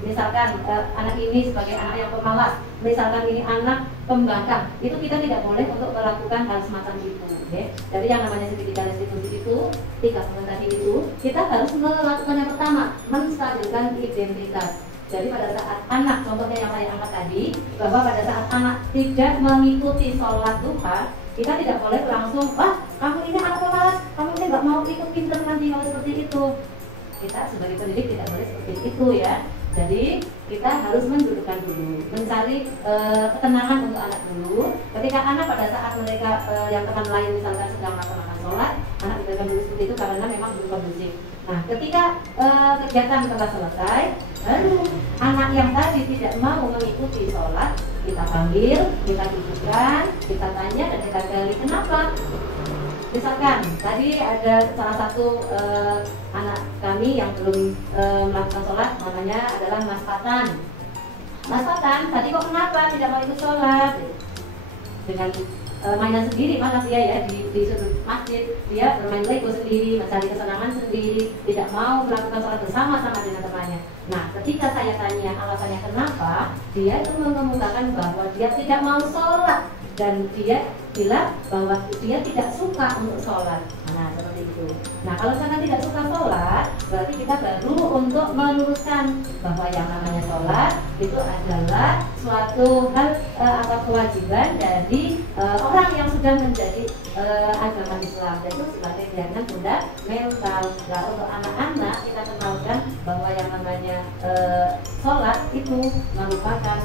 Misalkan anak ini sebagai anak yang pemalas, misalkan ini anak pembangkang, itu kita tidak boleh untuk melakukan hal semacam itu. Okay? Jadi yang namanya segitiga restitusi itu, 3 poin tadi itu, kita harus melakukan yang pertama, menstabilkan identitas. Jadi pada saat anak, contohnya yang saya angkat tadi, bahwa pada saat anak tidak mengikuti sholat duha, kita tidak boleh langsung, wah kamu ini anak pemalas, kamu ini nggak mau ikut pinter nanti kalau seperti itu. Kita sebagai pendidik tidak boleh seperti itu ya. Jadi kita harus mendudukkan dulu, mencari ketenangan untuk anak dulu. Ketika anak pada saat mereka yang teman lain misalkan sedang melaksanakan sholat, anak diberikan dulu seperti itu karena memang belum kondusif. Nah, ketika kegiatan telah selesai, lalu anak yang tadi tidak mau mengikuti sholat, kita panggil, kita dudukkan, kita tanya dan kita gali kenapa. Misalkan tadi ada salah satu anak kami yang belum melakukan sholat, namanya adalah Mas Fatan. Mas Fatan, tadi kok kenapa tidak mau ikut sholat? Dengan mainan sendiri, malah dia ya di sudut masjid, dia bermain Lego sendiri, mencari kesenangan sendiri, tidak mau melakukan sholat bersama-sama dengan temannya. Nah, ketika saya tanya alasannya kenapa, dia itu mengemukakan bahwa dia tidak mau sholat dan dia bilang bahwa dia tidak suka untuk sholat. Nah, seperti seperti itu. Nah, kalau misalkan tidak suka sholat, berarti kita baru untuk meluruskan bahwa yang namanya sholat itu adalah suatu hal atau kewajiban dari orang yang sudah menjadi agama Islam, yaitu sebagai kegiatan fundamental. Nah, untuk anak-anak kita kenalkan bahwa yang namanya sholat itu merupakan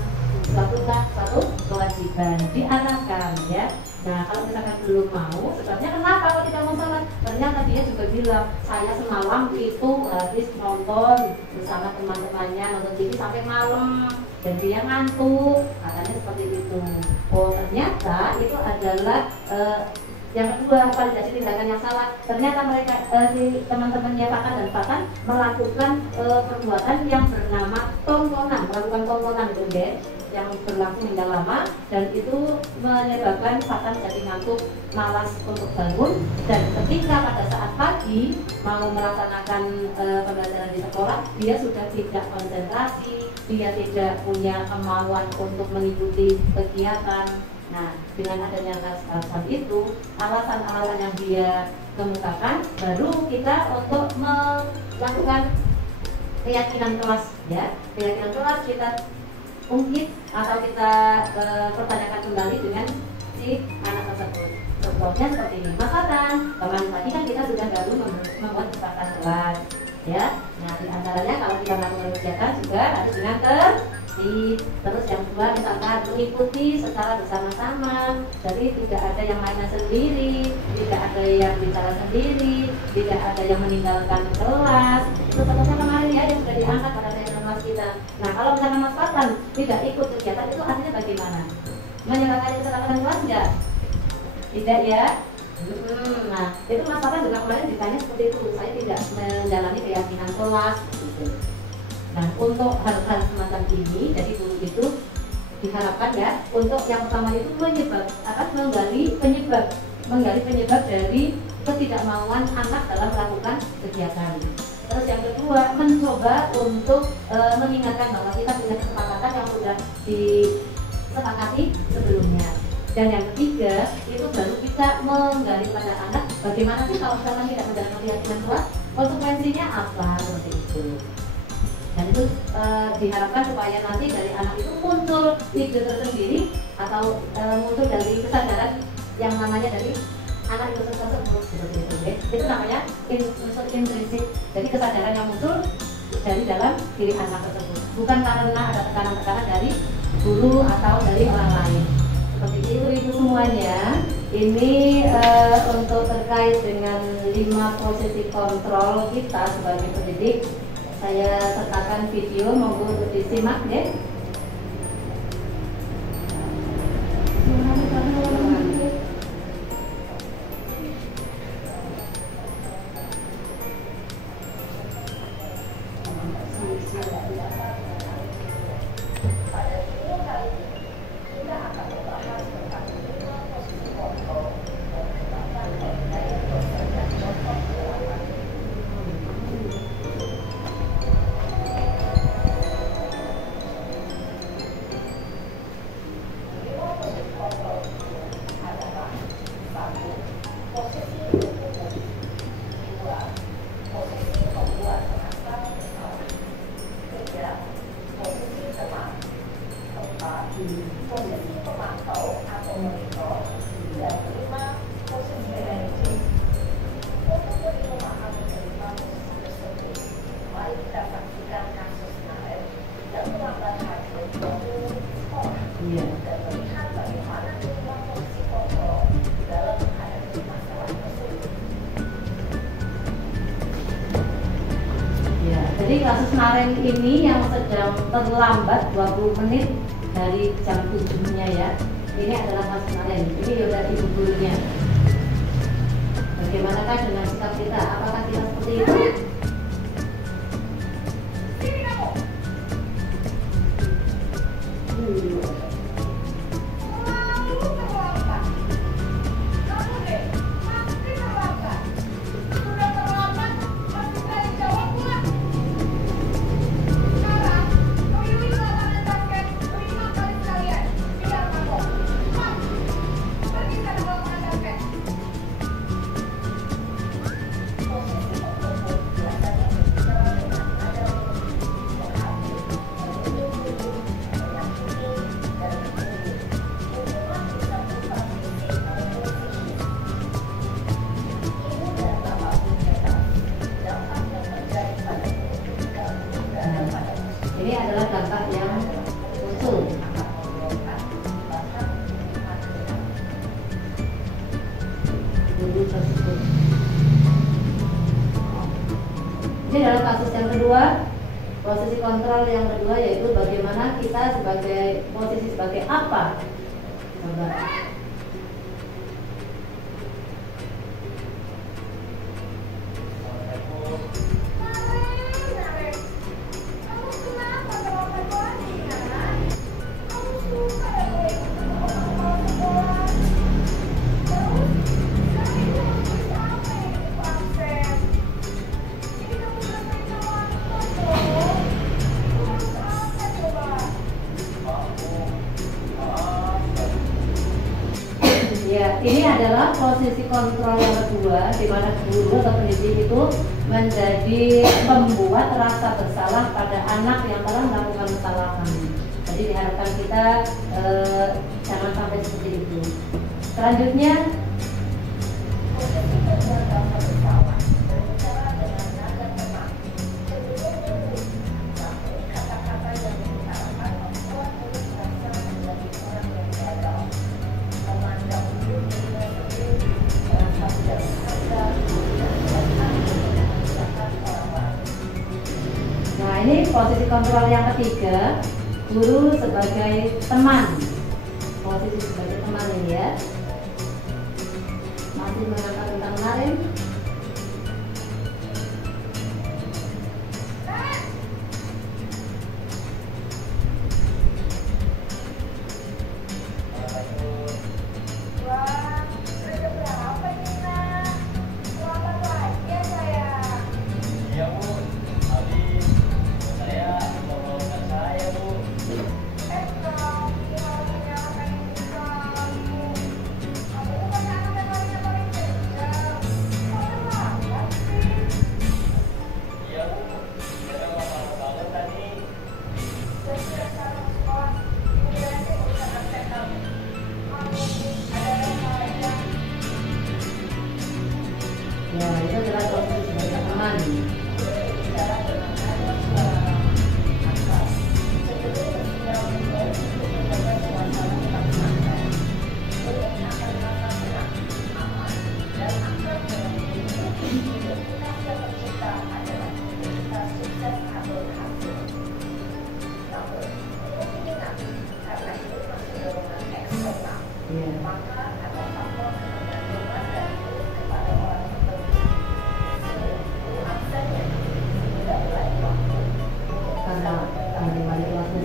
suatu kewajiban, diarahkan ya. Nah, kalau misalkan belum mau, sebabnya kenapa kalau tidak mau sholat? Ternyata dia juga bilang, saya semalam itu habis nonton bersama teman-temannya, nonton TV sampai malam dan dia ngantuk, katanya seperti itu. Oh, ternyata itu adalah yang kedua, validasi tindakan yang salah. Ternyata mereka si teman-temannya Pakan dan Pakan melakukan perbuatan yang bernama tontonan, melakukan tontonan itu guys, yang berlangsung hingga lama, dan itu menyebabkan Pakan jadi ngantuk, malas untuk bangun, dan ketika pada saat pagi mau melaksanakan pembelajaran di sekolah, dia sudah tidak konsentrasi, dia tidak punya kemauan untuk mengikuti kegiatan. Nah, dengan adanya alasan itu, alasan-alasan yang dia kemukakan, baru kita untuk melakukan keyakinan kelas ya. Keyakinan kelas kita ungkit atau kita pertanyakan kembali dengan si anak tersebut. Contohnya seperti ini, misalkan kemarin pagi kan kita sudah baru membuat kesepakatan kelas ya. Nah, di antaranya kalau kita melakukan kegiatan juga harus dengan terus yang kedua misalkan mengikuti secara bersama-sama, jadi tidak ada yang mainnya sendiri, tidak ada yang bicara sendiri, tidak ada yang meninggalkan kelas. Itu contohnya kemarin ya yang sudah diangkat pada kelas kita. Nah, kalau misalkan Mas Fatan tidak ikut kegiatan itu artinya bagaimana? Menyerahkan kesepakatan kelas enggak? Tidak ya. Nah, itu Mas Fatan juga kemarin ditanya seperti itu, saya tidak menjalani keyakinan kelas gitu. Nah, untuk hal-hal semacam ini, jadi guru itu diharapkan ya, untuk yang pertama itu menggali penyebab dari ketidakmauan anak dalam melakukan kegiatan. Terus yang kedua, mencoba untuk mengingatkan bahwa kita punya kesepakatan yang sudah disepakati sebelumnya. Dan yang ketiga, itu baru kita menggali pada anak bagaimana sih kalau misalkan tidak menjalankan keyakinan kelas, konsekuensinya apa, seperti itu. Dan itu diharapkan supaya nanti dari anak itu muncul ide tersendiri atau muncul dari kesadaran yang namanya dari anak itu tersebut seperti itu. Itu namanya unsur intrinsik. Jadi kesadaran yang muncul dari dalam diri anak tersebut, bukan karena ada tekanan-tekanan dari guru atau dari orang lain. Seperti itu semuanya. Ini untuk terkait dengan 5 posisi kontrol kita sebagai pendidik. Saya sertakan video, monggo untuk disimak deh. Jadi kasus kemarin ini yang sedang terlambat 20 menit dari jam 7-nya ya. Ini adalah kasus kemarin. Ini udah ibu gurunya. Bagaimanakah dengan sikap kita? Apakah kita seperti itu? Ini adalah dampak yang muncul. Guru tersebut. Ini adalah kasus yang kedua. Posisi kontrol yang kedua yaitu bagaimana kita sebagai posisi sebagai apa? Coba. Ya, ini adalah posisi kontrol yang kedua, di mana guru atau pendidik itu menjadi pembuat rasa bersalah pada anak yang telah melakukan kesalahan. Jadi diharapkan kita jangan sampai seperti itu. Selanjutnya, nah ini posisi kontrol yang ketiga, guru sebagai teman. Posisi sebagai teman ini ya. Masih mengangkat tentang kemarin. Ya, itu adalah posisi sebagai teman.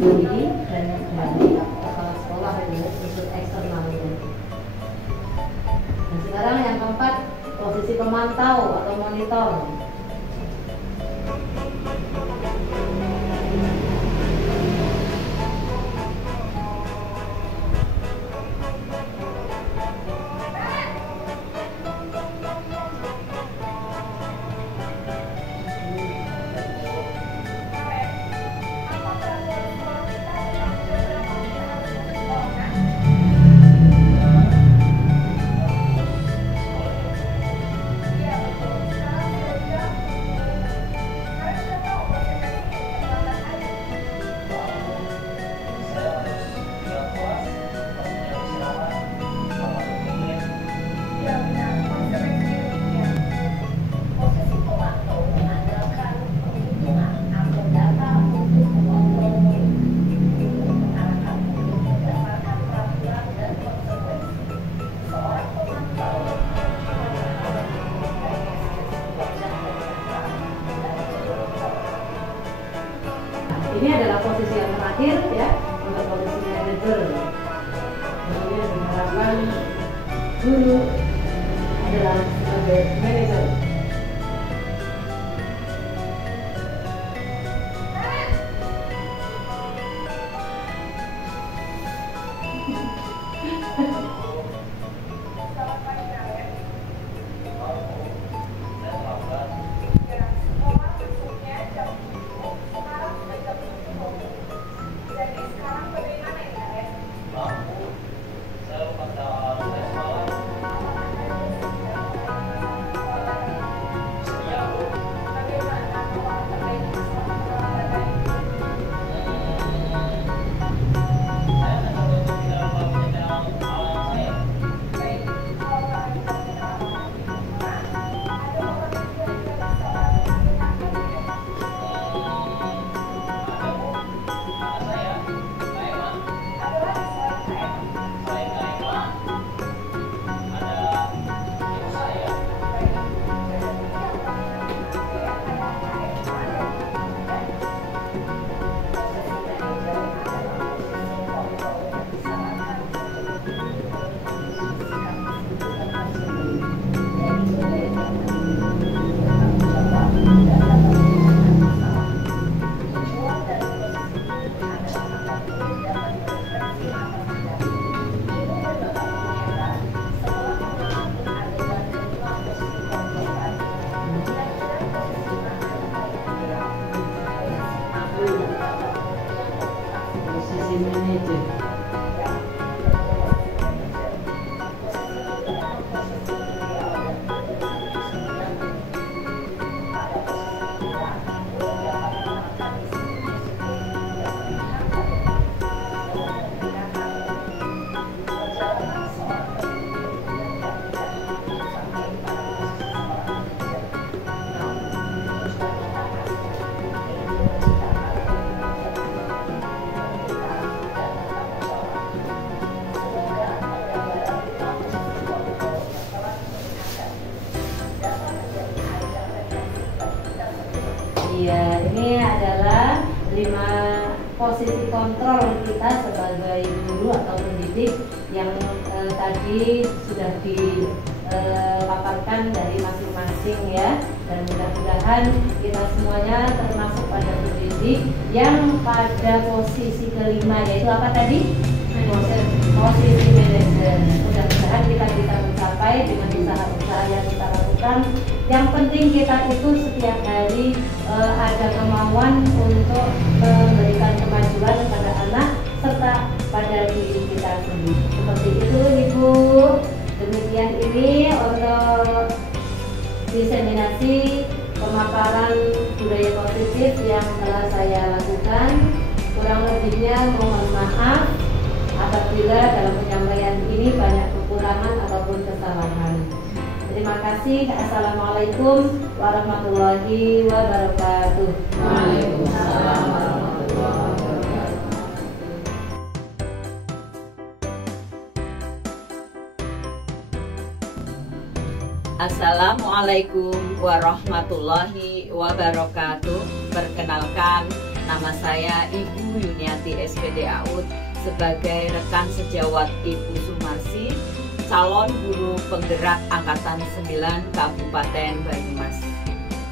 Sendiri dan dari kepala sekolah itu untuk eksternalnya. Dan sekarang yang keempat, posisi pemantau atau monitor. Ini adalah posisi yang terakhir ya, untuk posisi manajer. Jadi diharapkan guru adalah sebagai manajer. manajer. Iya, ini adalah 5 posisi kontrol kita sebagai guru atau pendidik yang tadi sudah dipaparkan dari masing-masing ya. Dan mudah-mudahan kita semuanya termasuk pada pendidik yang pada posisi kelima, yaitu apa tadi? Posisi manajer. Mudah-mudahan kita bisa mencapai dengan usaha-usaha yang kita lakukan. Yang penting kita itu setiap hari ada kemauan untuk memberikan kemajuan kepada anak serta pada diri kita sendiri. Seperti itu Ibu. Demikian ini untuk diseminasi pemaparan budaya positif yang telah saya lakukan. Kurang lebihnya mohon maaf apabila dalam penyampaian ini banyak kekurangan ataupun kesalahan. Terima kasih. Assalamualaikum warahmatullahi wabarakatuh. Waalaikumsalam warahmatullahi wabarakatuh. Assalamualaikum warahmatullahi wabarakatuh. Perkenalkan, nama saya Ibu Yuniati SPD AUD sebagai rekan sejawat Ibu Sumarsi, calon guru penggerak Angkatan 9 Kabupaten Banyumas.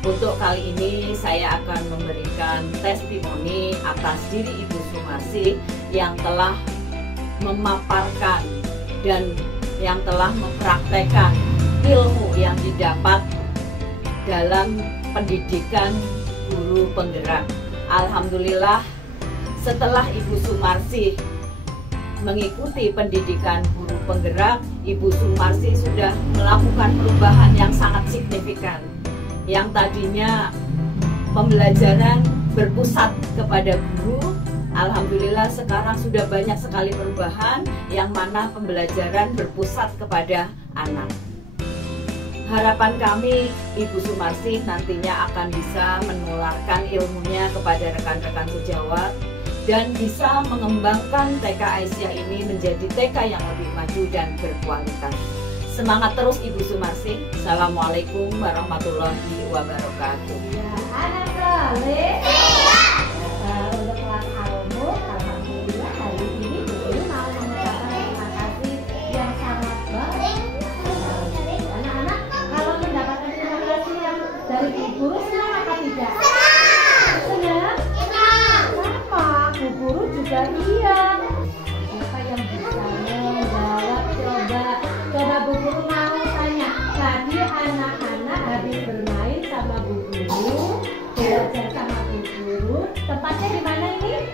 Untuk kali ini saya akan memberikan testimoni atas diri Ibu Sumarsi yang telah memaparkan dan yang telah mempraktekkan ilmu yang didapat dalam pendidikan guru penggerak. Alhamdulillah, setelah Ibu Sumarsi mengikuti pendidikan guru penggerak, Ibu Sumarsi sudah melakukan perubahan yang sangat signifikan. Yang tadinya pembelajaran berpusat kepada guru, alhamdulillah sekarang sudah banyak sekali perubahan yang mana pembelajaran berpusat kepada anak. Harapan kami Ibu Sumarsi nantinya akan bisa menularkan ilmunya kepada rekan-rekan sejawat dan bisa mengembangkan TK Aisyah ini menjadi TK yang lebih maju dan berkualitas. Semangat terus Ibu Sumarsi. Assalamualaikum warahmatullahi wabarakatuh. Ya, anak soleh. Untuk kelas ilmu, alhamdulillah hari ini guru mau mengucapkan terima kasih yang sangat baik. Anak-anak, kalau mendapatkan terima kasih yang dari guru senang apa tidak? Senang? Sama, Bu Guru juga iya. Siapa yang bisa menjawab? Coba Bu Guru mau tanya. Tadi anak-anak habis bermain sama Bu Guru, belajar sama Bu Guru. Tempatnya di mana ini?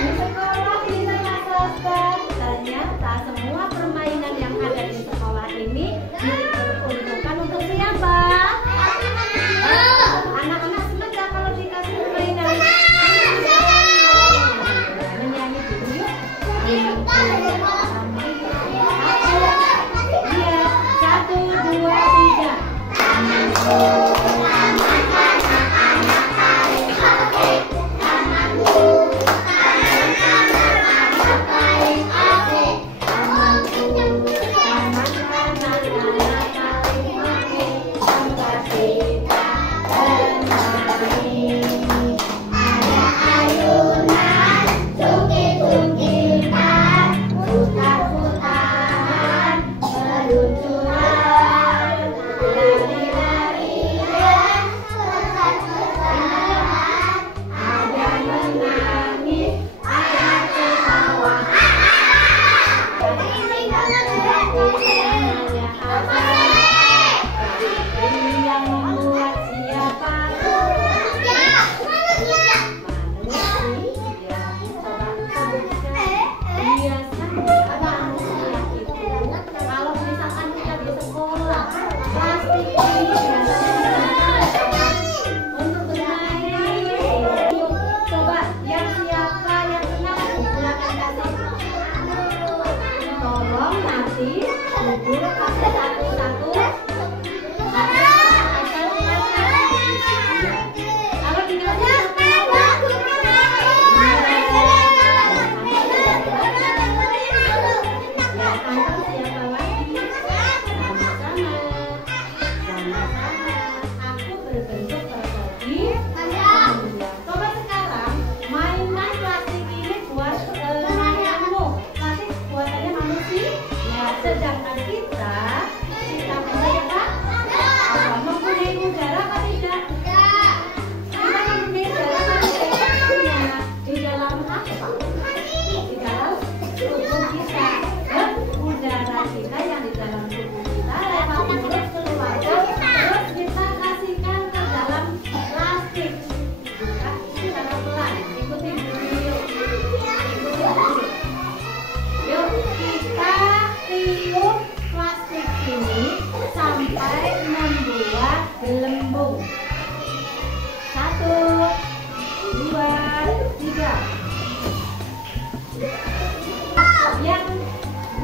Di sekolah. Pintar selesai. Ternyata semua permainan yang ada di sekolah ini diperuntukkan untuk siapa? Anak-anak senang gak kalau dikasih permainan? Menyanyi dulu yuk. Iya, 1, 2, 3.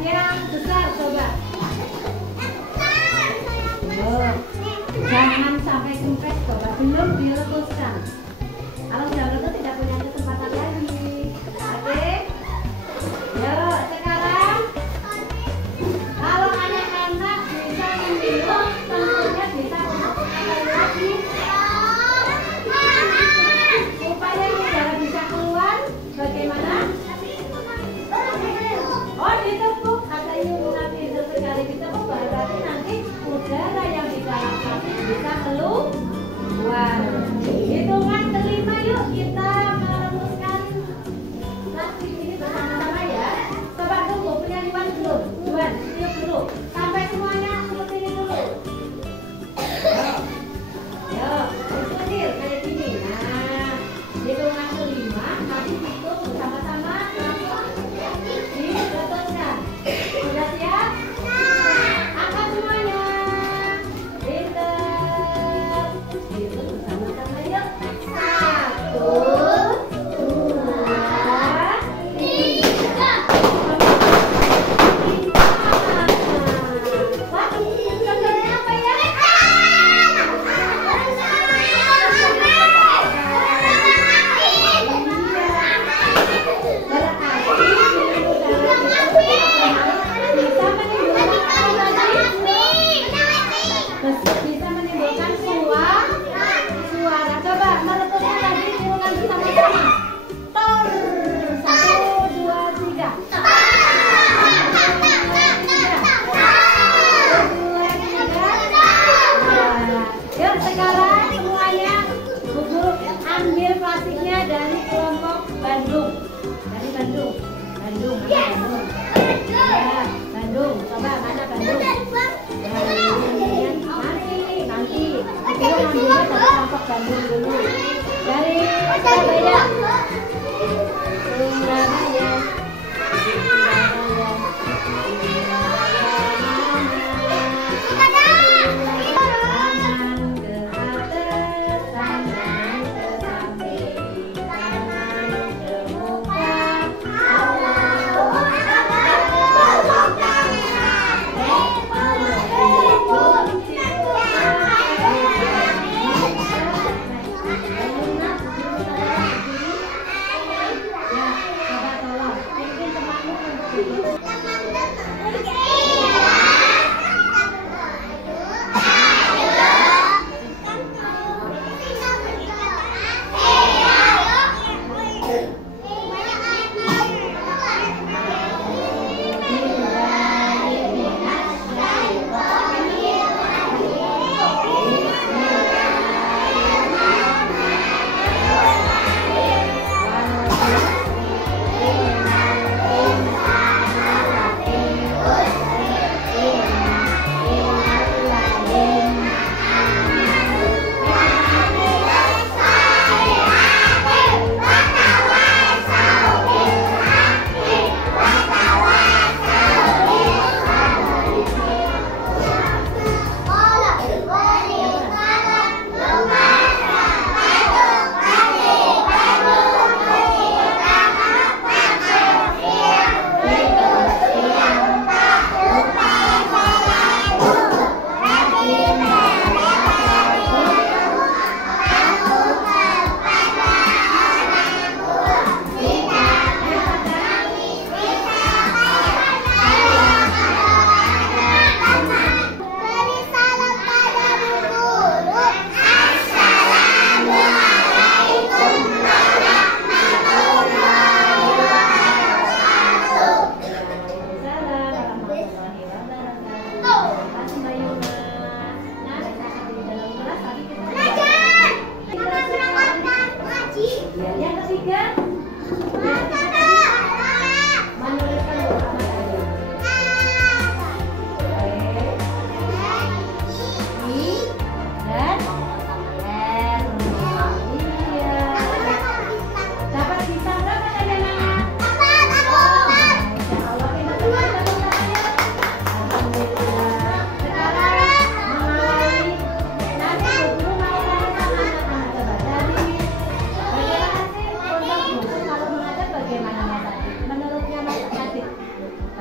Yang besar coba. Jangan sampai kempes coba, belum diletuskan. Kalau sudah letus tidak punya kesempatan lagi. Oke? Yuk, sekarang kalau anak-anak bisa minum, tentunya bisa untuk apa lagi? Supaya udara bisa keluar, bagaimana? Oh, ditepuk. Ada yuk nanti sekali ditepuk, berarti nanti udara yang di dalam plastik bisa keluar. Hitungan kelima yuk kita merumuskan plastik ini bersama-sama ya. Coba tunggu, punya Iwan belum? Iwan, tiup dulu. Sampai semuanya seperti ini dulu. Yuk, ikutin kayak gini. Nah, hitungan kelima nanti hitung bersama-sama langsung diletuskan. Sudah siap? Angkat semuanya. Pinter. Hitung bersama-sama yuk. 1, 2, 3. Wah, contohnya apa ya? Bisa menimbulkan suara. Coba meletuskan tadi tirukan bersama-sama. Tor. 1, 2, 3. 1, 2, 3. Yuk sekarang semuanya Bu Guru ambil plastiknya dari kelompok Bandung. Dari Bandung. Bandung. Ya, Bandung. Coba mana Bandung? Nanti kita ambilnya dari kelompok Bandung dulu. Dari Surabaya.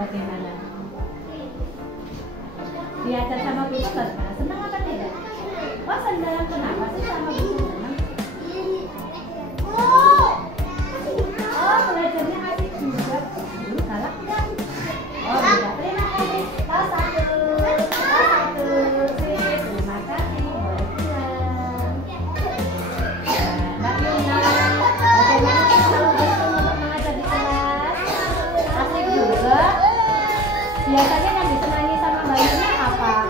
bagaimana? Diajar sama guru bagaimana? Senang apa tidak? Oh senang, kenapa sih sama guru senang? Oh belajarnya asik juga. Guru galak tidak? Oh tidak, terima kasih. Kelas 1. Terima kasih. Boleh pulang. Mbak Yuna, bagaimana kalau besok untuk mengajar di kelas? Asik juga. Biasanya yang disenangi sama Mbak Yuna apa?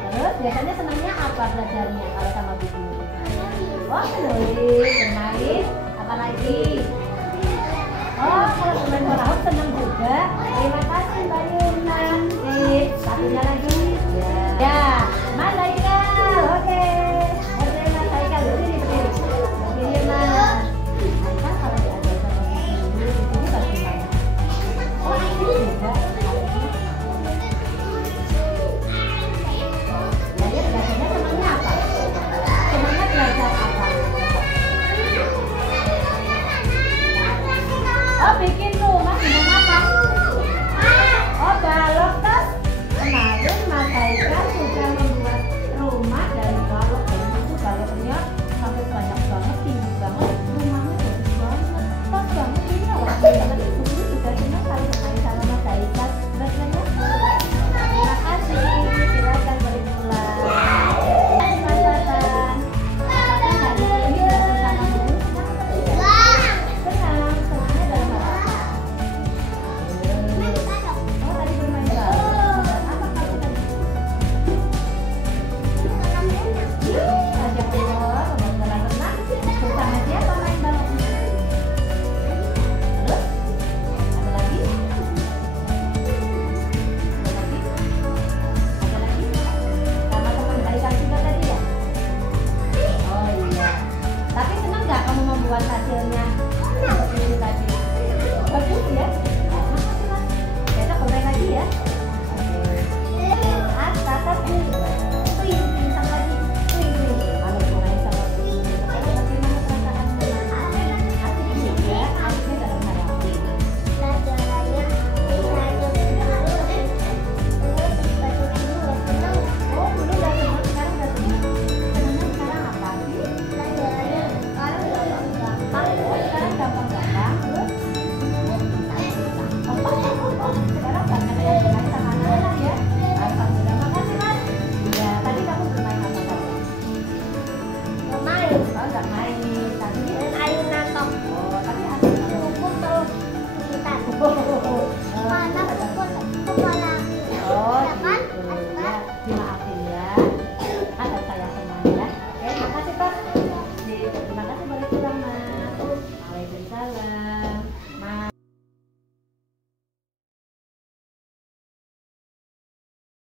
Terus biasanya senangnya apa belajarnya kalau sama Bu Guru? Oh menulis, bermain, apa lagi? Oh kalau bermain bola senang juga. Terima kasih Mbak Yuna. Satunya lagi. Ya.